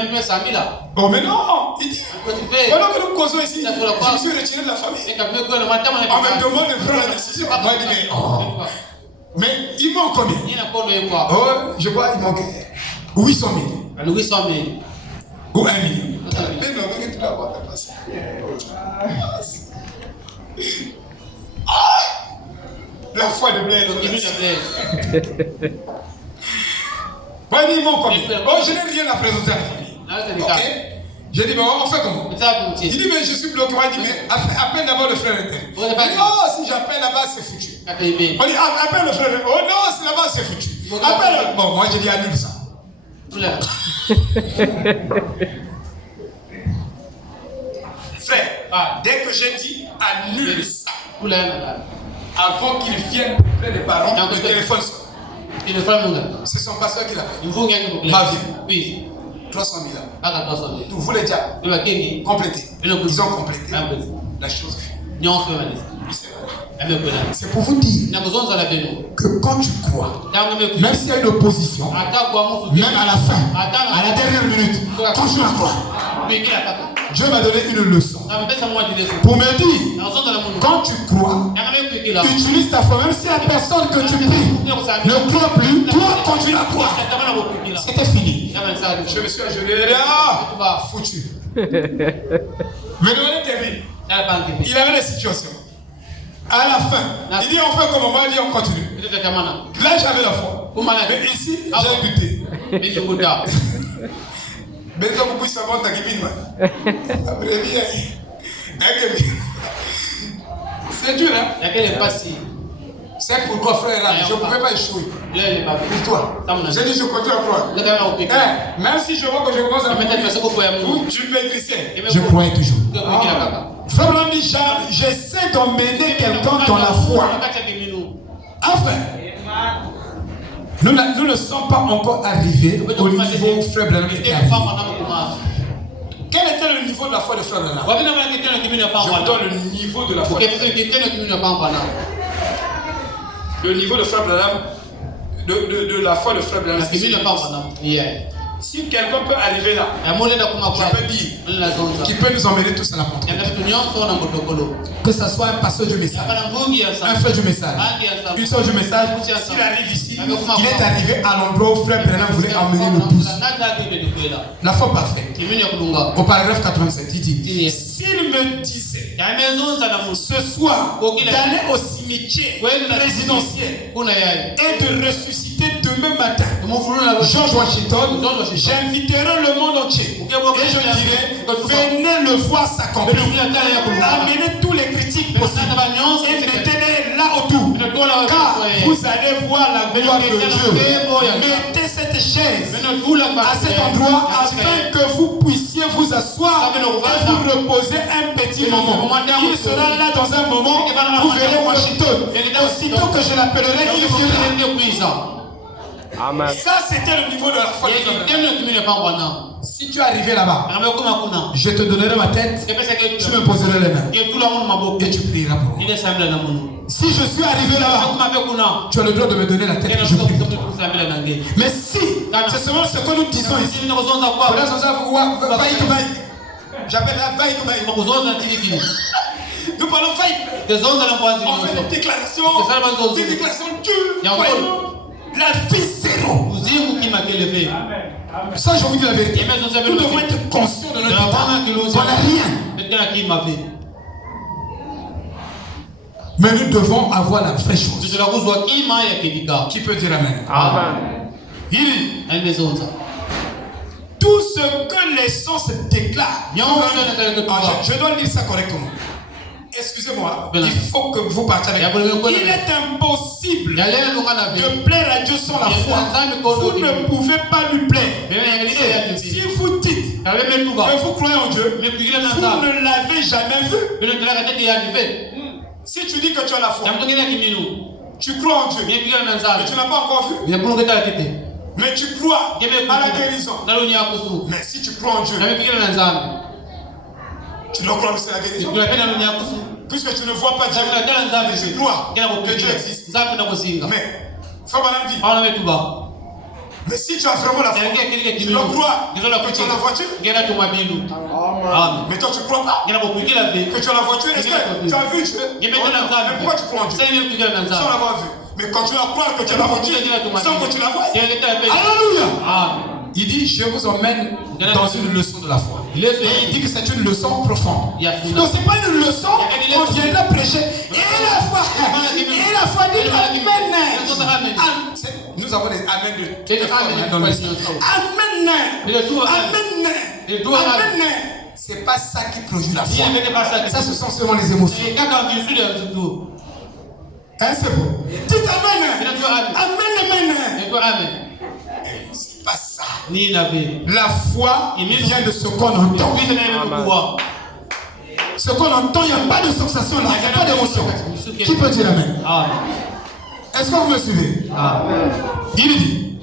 Oh, mais non! Il dit, pendant que nous causons ici, je me suis retiré de la famille. On me demande de prendre la décision. Moi je dis, mais oh, mais il manque combien? Oh, je vois, il manque 800 000. 800 000. Ou 1 million. Mais non, mais tu dois avoir ta place. La foi de Blaise. Moi, il manque combien? Oh, je n'ai rien à présenter à la famille. Ok? J'ai dit, mais on fait comment? Il dit, mais je suis bloqué. Moi, il dit, mais appelle d'abord le frère interne. Il dit, oh, si j'appelle là-bas, c'est foutu. On dit, appelle le frère. Oh non, c'est là-bas, c'est foutu. Appelle. Bon, moi, j'ai dit, annule ça. Frère, dès que j'ai dit annule ça, avant qu'il vienne près des parents, le téléphone sonne. C'est son pasteur qui l'appelle. Ma vie. 300 000. Vous voulez déjà compléter. Ils ont complété. La chose est finie. C'est pour vous dire que quand tu crois, même s'il y a une opposition, même à la fin, à la dernière minute, toujours à croire. Dieu m'a donné une leçon pour me dire, quand tu crois, utilise ta foi, même si la personne que tu pries ne croit plus, toi continue à croire. C'était fini. Je me suis agenouillé, foutu. Mais donnez Kevin, il avait des situations. À la fin, il dit on fait comme moi, il dit on continue. Là j'avais la foi. Mais ici, j'ai douté. Mais ça vous puisse savoir ta Kevin. Après, c'est dur, hein? C'est pourquoi, frère, je ne pouvais pas échouer. Pour toi. J'ai dit, je continue à croire. Même si je vois que je commence à mourir, tu maîtrisais. Je croyais toujours. Frère, on dit, j'essaie d'emmener quelqu'un dans la foi. Enfin, nous ne sommes pas encore arrivés au niveau frère Branham était arrivé. Quel était le niveau de la foi de frère Branham? Je vous donne le niveau de la foi. Le niveau de frère Branham, de la foi de frère Branham. Si quelqu'un peut arriver là, je peux dire qu'il peut nous emmener tous à la montre. Que ce soit un pasteur du message, un frère du message, une soeur du message, s'il arrive ici, il est arrivé à l'endroit où frère Branham voulait emmener le bus. La foi parfaite. Au paragraphe 87, il dit, s'il me disait ce soir d'aller au cimetière résidentiel et de ressusciter demain matin George Washington, j'inviterai le monde entier et je dirai, venez le voir s'accomplir. Amenez tous les critiques possibles et mettez-les là autour, car vous allez voir la gloire de Dieu. Mettez cette chaise à cet endroit afin que vous puissiez vous asseoir et vous reposer un petit moment. Il sera là dans un moment, vous verrez Washington. Aussitôt que je l'appellerai, il viendra. Amen. Ça, c'était le niveau de la foi. Si tu es arrivé là-bas, je te donnerai ma tête, tu me poserai les mains et tu prieras pour moi. Si je suis arrivé là-bas, tu as le droit de me donner la tête et je prie pour toi. Mais si, c'est seulement ce que nous disons ici. J'appelle la vaïque. Nous parlons vaïque. On fait des déclarations dures. La vie zéro. Ça, je vous dis la vérité. Nous devons être conscients de notre état. On n'a rien. Mais nous devons avoir la vraie chose. Qui peut dire Amen? Amen. Il dit, tout ce que les sens déclarent. Je dois lire ça correctement. Excusez-moi, il faut que vous partiez avec moi. Il est impossible de plaire à Dieu sans la foi. Vous ne pouvez pas lui plaire. Et si vous dites que vous croyez en Dieu, vous ne l'avez jamais vu. Si tu dis que tu as la foi, tu crois en Dieu, mais tu n'as pas encore vu. Mais tu crois à la guérison. Mais si tu crois en Dieu, tu dois croire que c'est la guérison. Puisque tu ne vois pas Dieu, mais tu crois que Dieu existe. Mais, Frère Branham dit, mais si tu as vraiment la foi, tu dois croire que tu as la voiture. Mais toi tu ne crois pas que tu as la voiture. Est-ce que tu as vu Dieu? Mais pourquoi tu crois en Dieu? Sans l'avoir vu. Mais quand tu vas croire que tu as la voiture, sans que tu la vois. Alléluia. Il dit, je vous emmène dans une leçon de la foi. Et il dit que c'est une leçon profonde. Donc ce n'est pas une leçon qu'on viendra prêcher. Et la foi dit Amen. Nous avons des Amen dans le ciel. Amen. Amen. C'est pas ça qui produit la foi. Ça, ce sont seulement les émotions. Hein, c'est bon. Dites Amen. Amen. C'est pas ça. La foi vient de ce qu'on entend. Ce qu'on entend, il n'y a pas de sensation là, il n'y a pas d'émotion. Qui peut dire Amen? Est-ce que vous me suivez? Il dit,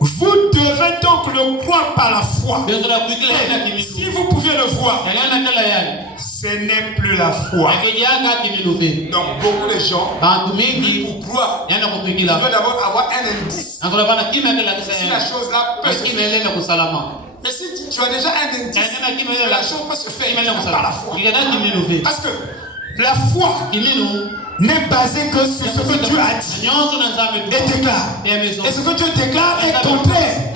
vous devez donc le croire par la foi. Et si vous pouviez le voir, ce n'est plus la foi. Donc beaucoup de gens, pour croire, il doit d'abord avoir un indice. Si la chose là peut se faire. Mais si tu as déjà un indice, la chose peut se faire par la foi. Parce que la foi n'est basée que sur ce que Dieu a dit et déclare. Et ce que Dieu déclare est contraire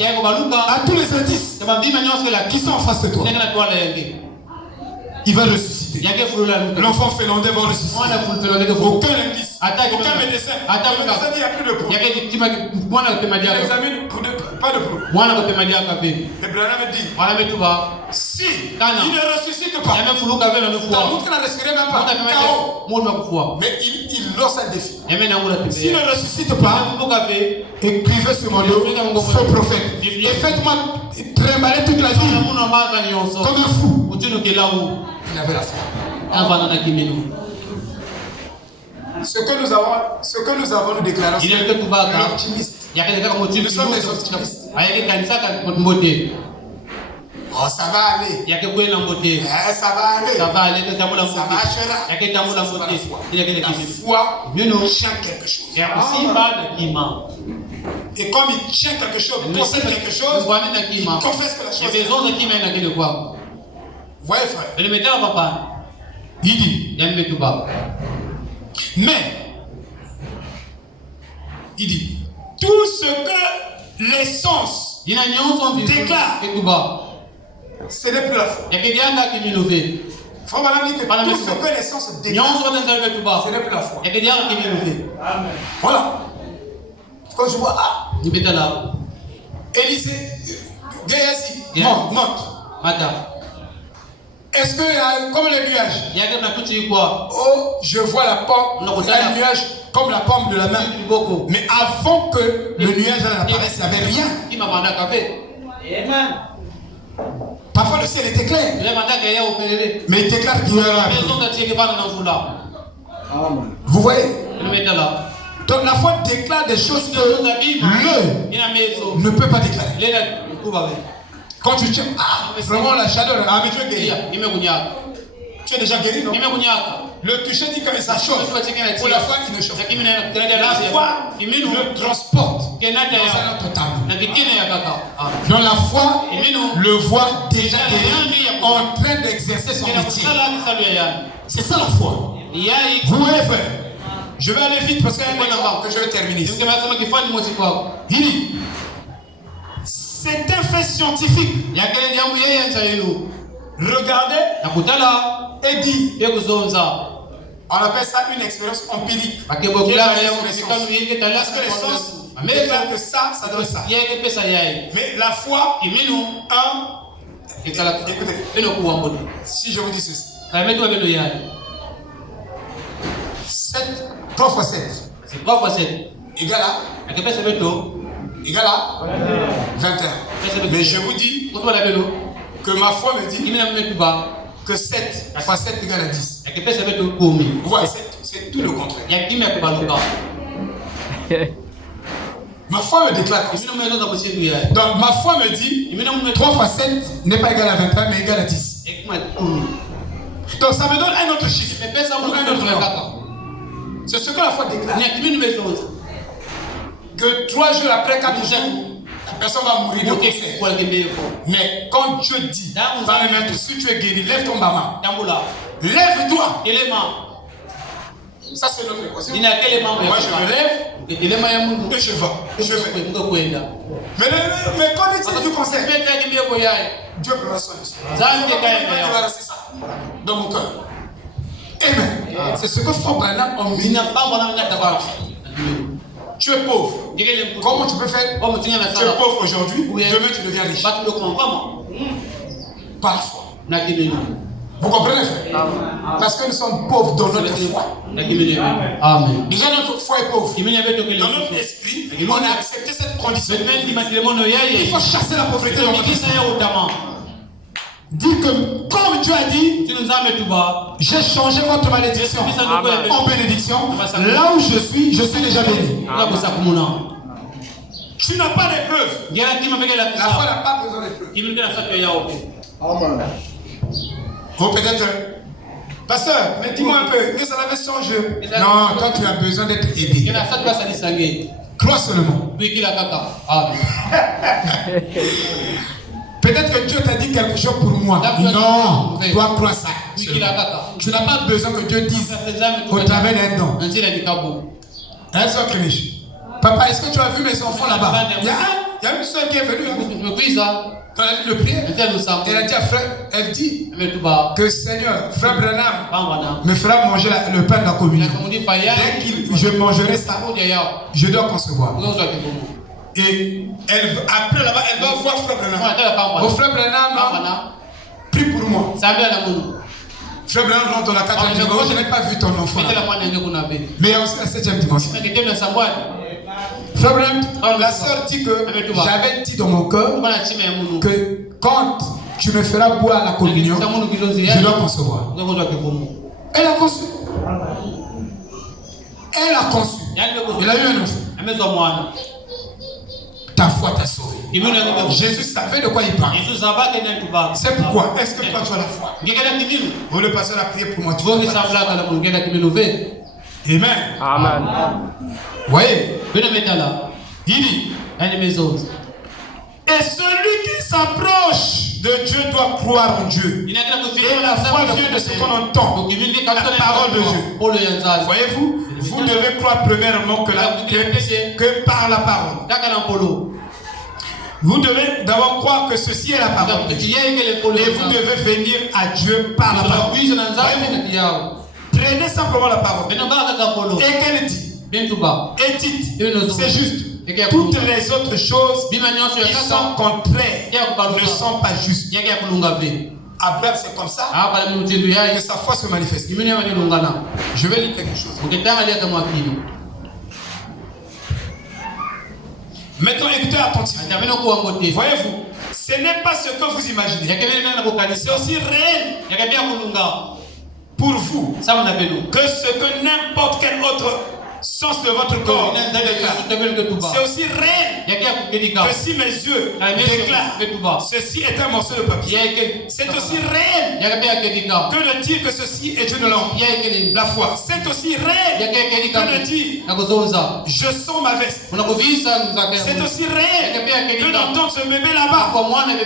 à tous les indices qui sont en face de toi. Il va ressusciter. L'enfant finlandais va ressusciter. Aucun indice, aucun médecin. Le médecin dit il n'y a plus de preuve. Il examine pas de preuve. Et Branham dit, si il ne ressuscite pas, Talmud ne respirait même pas. KO. Mais il lance un défi. S'il ne ressuscite pas, écrivez sur mon dos, faux prophète. Et faites-moi trimballer toute la vie comme un fou. Il avait la foi. Ce que nous avons nous déclaré, c'est l'optimiste. Nous sommes des optimistes. Oh, ça va aller. Ça va aller. Ça marchera. La foi tient quelque chose. Et comme il tient quelque chose, il possède quelque chose, il confesse que la chose est. Vous voyez, frère? Il dit, mais il dit, tout ce que les sens déclarent, ce n'est plus la foi. Frère Branham dit que tout ce que les sens déclarent, ce n'est plus la foi. Voilà. Quand je vois, Élisée, Géasi, monte. Est-ce que, comme le nuage, oh, je vois la pomme, un nuage comme la pomme de la main. Mais avant que le nuage n'apparaisse, il n'y avait rien. Amen. Parfois le ciel était clair. Mais il déclare qu'il y aura. Vous voyez? Donc la foi déclare des choses que l'œil ne peut pas déclarer. Quand tu tiens, vraiment la chaleur, mais tu es guéri. Tu es déjà guéri, non? Le toucher dit que ça chauffe. Pour la foi, il ne chauffe. La foi le transporte dans un autre temps. Dans la foi, le voit déjà guéri, en train d'exercer son métier. C'est ça la foi. Vous voyez, frère? Je vais aller vite parce qu'il y a un exemple que je vais terminer. Il dit, c'est un fait scientifique. Regardez et dit. On appelle ça une expérience empirique. Parce que les sens déclare que ça donne ça. Mais la foi, écoutez, si je vous dis ceci, 3 fois 7 égale à 21. Mais je vous dis que ma foi me dit que 7 fois 7 égale à 10. Vous voyez, c'est tout le contraire. Ma foi me déclare comme ça. Donc ma foi me dit 3 fois 7 n'est pas égal à 21 mais égal à 10. Donc ça me donne un autre chiffre. Un autre nombre. C'est ce que la foi déclare. Que 3 jours après, 4 jours, la personne va mourir de cancer. Mais quand Dieu dit, par le maître, si tu es guéri, lève ton maman. Lève-toi. Ça c'est notre équation. Moi je me lève et je vais. Je vais. Mais quand il dit du conseil, Dieu prendra soin de ça. Il va rester ça dans mon cœur. Amen. C'est ce que Frère Branham a mis. Tu es pauvre. Comment tu peux faire? Tu es pauvre aujourd'hui, demain tu deviens riche. Par la foi. Vous comprenez, frère? Parce que nous sommes pauvres dans notre foi. Amen. Déjà notre foi est pauvre. Dans notre esprit, on a accepté cette condition. Il faut chasser la pauvreté dans notre esprit. Dis que comme Dieu a dit, j'ai changé votre malédiction en bénédiction. Là où je suis déjà béni. Tu n'as pas d'épreuve. La foi n'a pas besoin d'épreuve. Amen. Ou peut-être, pasteur, mais dis-moi un peu, que ça l'avait changé. Non, toi tu as besoin d'être aidé. Crois seulement. Peut-être que Dieu t'a dit quelque chose pour moi. Non, tu dois croire ça. Tu n'as pas besoin que Dieu dise au travers d'un don. Papa, est-ce que tu as vu mes enfants là-bas? Il y a une soeur qui est venue. Quand elle a dit de prier, elle a dit à frère, elle dit que Seigneur, frère Branham me fera manger le pain de la communion. Dès que je mangerai ça, je dois concevoir. Et après là-bas, elle va voir frère Branham. Au frère Branham, prie pour moi. Frère Branham rentre dans la 4e dimension. Je n'ai pas vu ton enfant. Mais il y a aussi la 7e dimension. Frère Branham, la sœur dit que j'avais dit dans mon cœur que quand tu me feras boire la communion, je dois concevoir. Elle a conçu. Elle a conçu. Elle a eu un enfant. Ta foi t'a sauvé. Jésus savait de quoi il parlait. C'est pourquoi. Est-ce que toi tu as la foi? Vous le pasteur a prié pour moi. Amen. Amen. Voyez. Il dit. Et celui qui s'approche de Dieu doit croire en Dieu. Et la foi vient de ce qu'on entend. La parole de Dieu. Voyez-vous, vous devez croire premièrement que par la parole. Vous devez d'abord croire que ceci est la parole de Dieu. Et vous devez venir à Dieu par la parole. Prenez simplement la parole. Et qu'elle dit? Et dites, c'est juste. Toutes les autres choses qui sont contraires ne sont pas justes. Abraham, c'est comme ça que sa foi se manifeste. Je vais lire quelque chose. Maintenant, écoutez attentivement. Voyez-vous, ce n'est pas ce que vous imaginez. C'est aussi réel pour vous que ce que n'importe quel autre sens de votre corps déclare. C'est aussi réel que si mes yeux déclarent ceci est un morceau de papier. C'est aussi réel que de dire que ceci est une lampe. La foi. C'est aussi réel que de dire je sens ma veste. C'est aussi réel que d'entendre ce bébé là-bas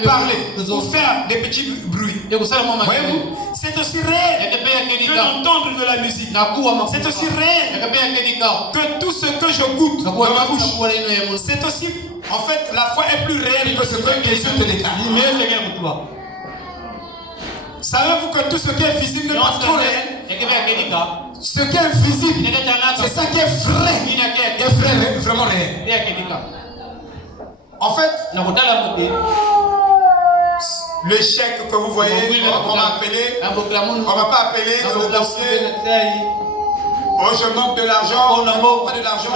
parler ou faire des petits bruits. Voyez-vous, c'est aussi réel que d'entendre de la musique. C'est aussi réel que tout ce que je goûte dans ma bouche. C'est aussi, en fait, la foi est plus réelle que ce que les yeux te déclarent. Savez-vous que tout ce qui est visible n'est pas trop réel? Ce qui est invisible, c'est ça qui est vrai. Et vrai, vraiment réel. En fait, le chèque que vous voyez, on va appeler, on va pas appeler dans le dossier. Oh, je manque de l'argent, on manque pas de l'argent.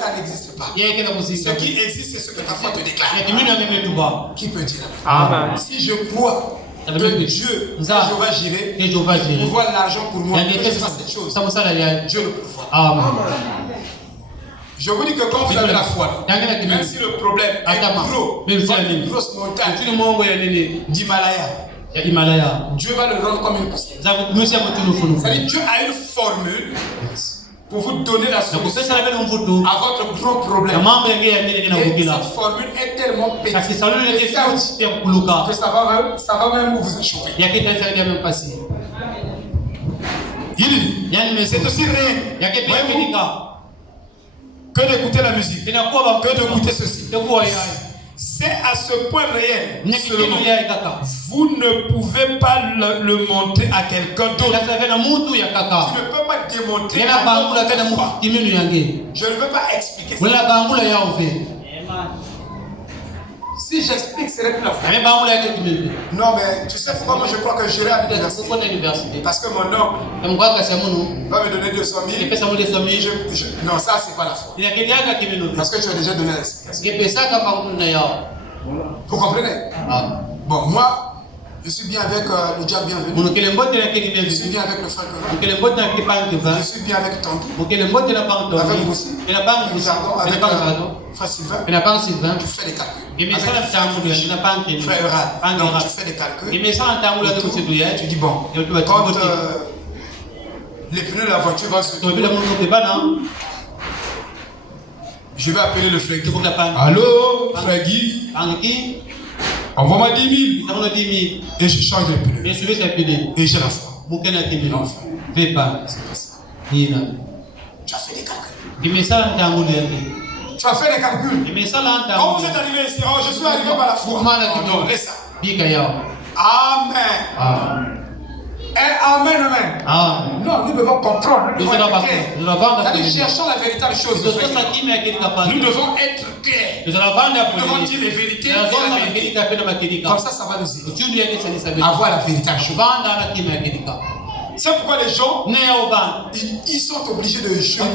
Ça n'existe pas. Ce qui existe, c'est ce que ta foi te déclare. Qui peut dire? Amen. Si je crois que Dieu, Jéhovah Jireh, pourvoit l'argent pour moi, que je fasse cette chose, Dieu le pourvoit. Amen. Je vous dis que quand vous avez la foi, même si le problème est gros, une grosse montagne d'Himalaya, Dieu va le rendre comme une poussière. C'est-à-dire Dieu a une formule pour vous donner la solution à votre gros problème. Et cette formule est tellement petite que ça va même vous échapper. C'est aussi rien que d'écouter la musique, que d'écouter ceci. C'est à ce point réel seulement. Vous ne pouvez pas le montrer à quelqu'un d'autre. Tu ne peux pas démontrer à notre foi. Je ne veux pas expliquer ça. Si j'explique, ce n'est plus la foi. Non, mais tu sais pourquoi moi je crois que j'irai à l'université? Parce que mon oncle va me donner 200 000. Non, ça c'est pas la foi. Parce que tu as déjà donné l'explication. Vous comprenez? Bon, moi, je suis bien avec le diable bienvenu. Je suis bien avec le frère Kevin. Je suis bien avec Tanguy. Avec vous aussi. Avec frère Sylvain. Tu fais les calculs. Frère Eurad. Donc tu fais les calculs. Tu dis bon, quand les pneus de la voiture vont se tourner, je vais appeler le frère Guy. Allô, frère Guy. Envoie-moi 10 000. Et je change les pneus. Et j'ai la foi. Non, frère. C'est pas ça. Tu as fait des calculs. Tu as fait des calculs. Quand vous êtes arrivé ici, oh, je suis arrivé par la foi. Non, laisse ça. Amen. Et amen. Non, nous devons comprendre. Nous devons être clairs. Cherchons la véritable chose. Nous devons être clairs. Nous devons dire les vérités. Comme ça, ça va nous aider. Avoir la véritable chose. C'est pourquoi les gens, ils sont obligés de jeûner, de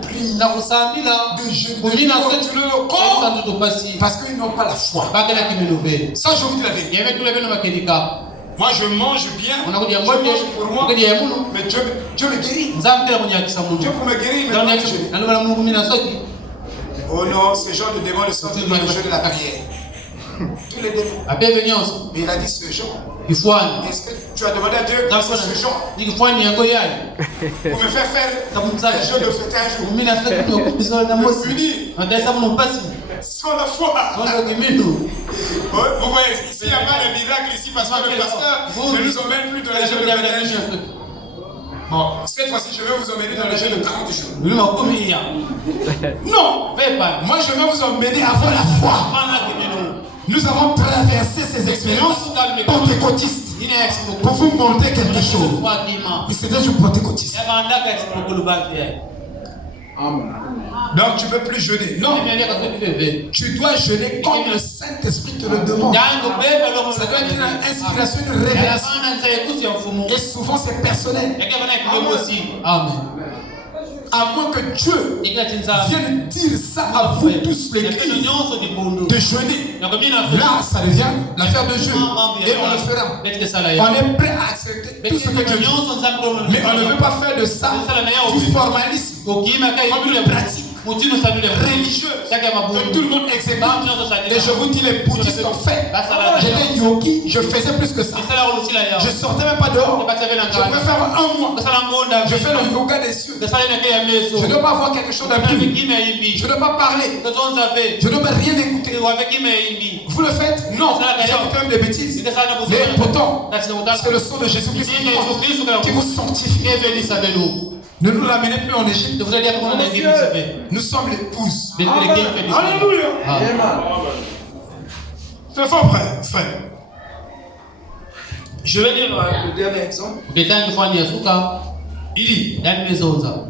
prier, de jeûner, parce qu'ils n'ont pas la foi. Ça, je vous dis la vérité. Moi, je mange bien, je mange pour moi, mais Dieu me guérit. Dieu pour me guérir, mais pas jeûner. Oh non, ces gens de démons ne sont pas le jeu de la prière. Tous les démons. Mais il a dit ce genre. Est-ce que tu as demandé à Dieu ce genre pour me faire faire un jeu de fête un jour? Me punir sans la foi. Vous voyez, s'il n'y a pas de miracle ici, parce que le pasteur ne nous emmène plus dans les jeux de fête un jour. Bon, cette fois-ci, je vais vous emmener dans les jeux de 40 jours. Non, moi je vais vous emmener avant la foi. Nous avons traversé ces expériences pentecôtistes pour vous montrer quelque chose. Et c'était du pentecôtisme. Donc tu ne peux plus jeûner. Non. Tu dois jeûner comme le Saint-Esprit te le demande. Ça doit être une inspiration, une révélation. Et souvent c'est personnel. Amen. À moins que Dieu vienne dire ça à vous tous l'église de jeûner. Là, ça devient l'affaire de Dieu. Et on le fera. On est prêt à accepter tout ce que Dieu dit. Mais on ne veut pas faire de ça du formalisme comme une pratique religieuse que tout le monde exécute. Et je vous dis, les bouddhistes ont fait. J'étais yogi, je faisais plus que ça. Je sortais même pas dehors. Je pouvais faire un mois. Je fais le yoga des cieux. Je ne dois pas avoir quelque chose d'impur. Je ne dois pas parler. Je ne dois rien écouter. Vous le faites? Non. J'écoute même des bêtises. Mais pourtant, c'est le sang de Jésus-Christ qui vous sanctifie. Ne nous l'amenez plus en Égypte. Nous sommes l'épouse. Alléluia. C'est fort, frère. Je vais lire le dernier exemple. Il dit, yani mezonza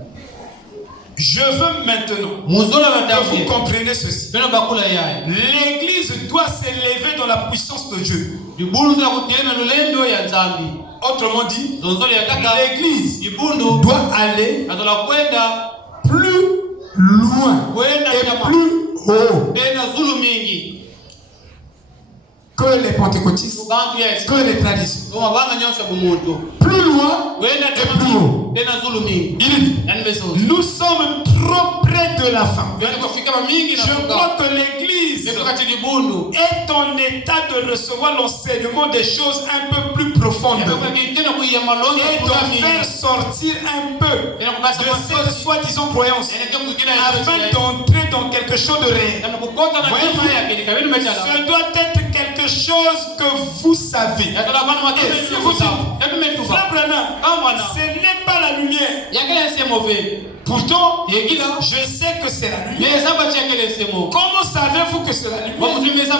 je veux maintenant muzola que vous batafye compreniez ceci. beno bakula yaye L'église doit s'élever dans la puissance de Dieu. dibundu za kutelema lulendo ya nzambi Autrement dit, zonzoli ya kaka l'église dibundu doit aller azola kwenda plus loin kwenda et nyama plus haut tena zulu mingi que les pentecôtistes, bantu ya que les traditions. ngoma banga nyosha bumuntu Plus loin kwenda et plus haut. tena zulu mingi Il dit, yani mezonza nous sommes trop près de la fin. yani kufika mingi na Je kuka crois que l'église kati dibundu est en état de recevoir l'enseignement des choses un peu plus profondes tena kuya malonga et d'en faire sortir un peu de cette soi-disant croyance afin d'entrer dans quelque chose de réel. Ce doit être quelque chose que vous savez. Et si vous dites, Frère Branham, ce n'est pas la lumière. Pourtant, je sais que c'est la lumière. Comment savez-vous que c'est la lumière?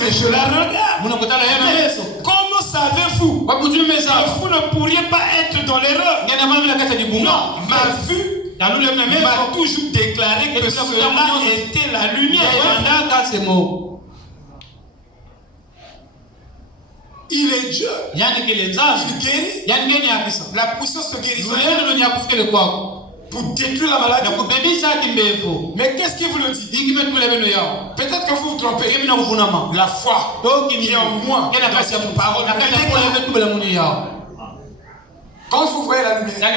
Mais je la regarde. Comment savez-vous que vous ne pourriez pas être dans l'erreur? Non, ma vue m'a toujours déclaré que cela était la lumière. Il est Dieu. Il guérit. La puissance de guérison pour détruire la maladie. Mais qu'est-ce qu'il vous le dit? Peut-être que vous vous trompez. La foi qui est en moi, dans cette parole. Quand vous voyez la lumière,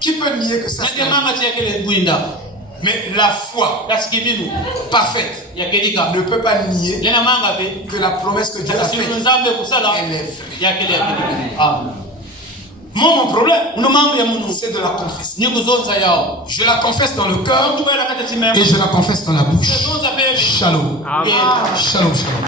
qui peut nier que ça c'est la lumière? Mais la foi parfaite ne peut pas nier que la promesse que Dieu a faite, elle est vraie. Mon problème, c'est de la confesser. Je la confesse dans le cœur et je la confesse dans la bouche. Shalom. Amen. Shalom, shalom.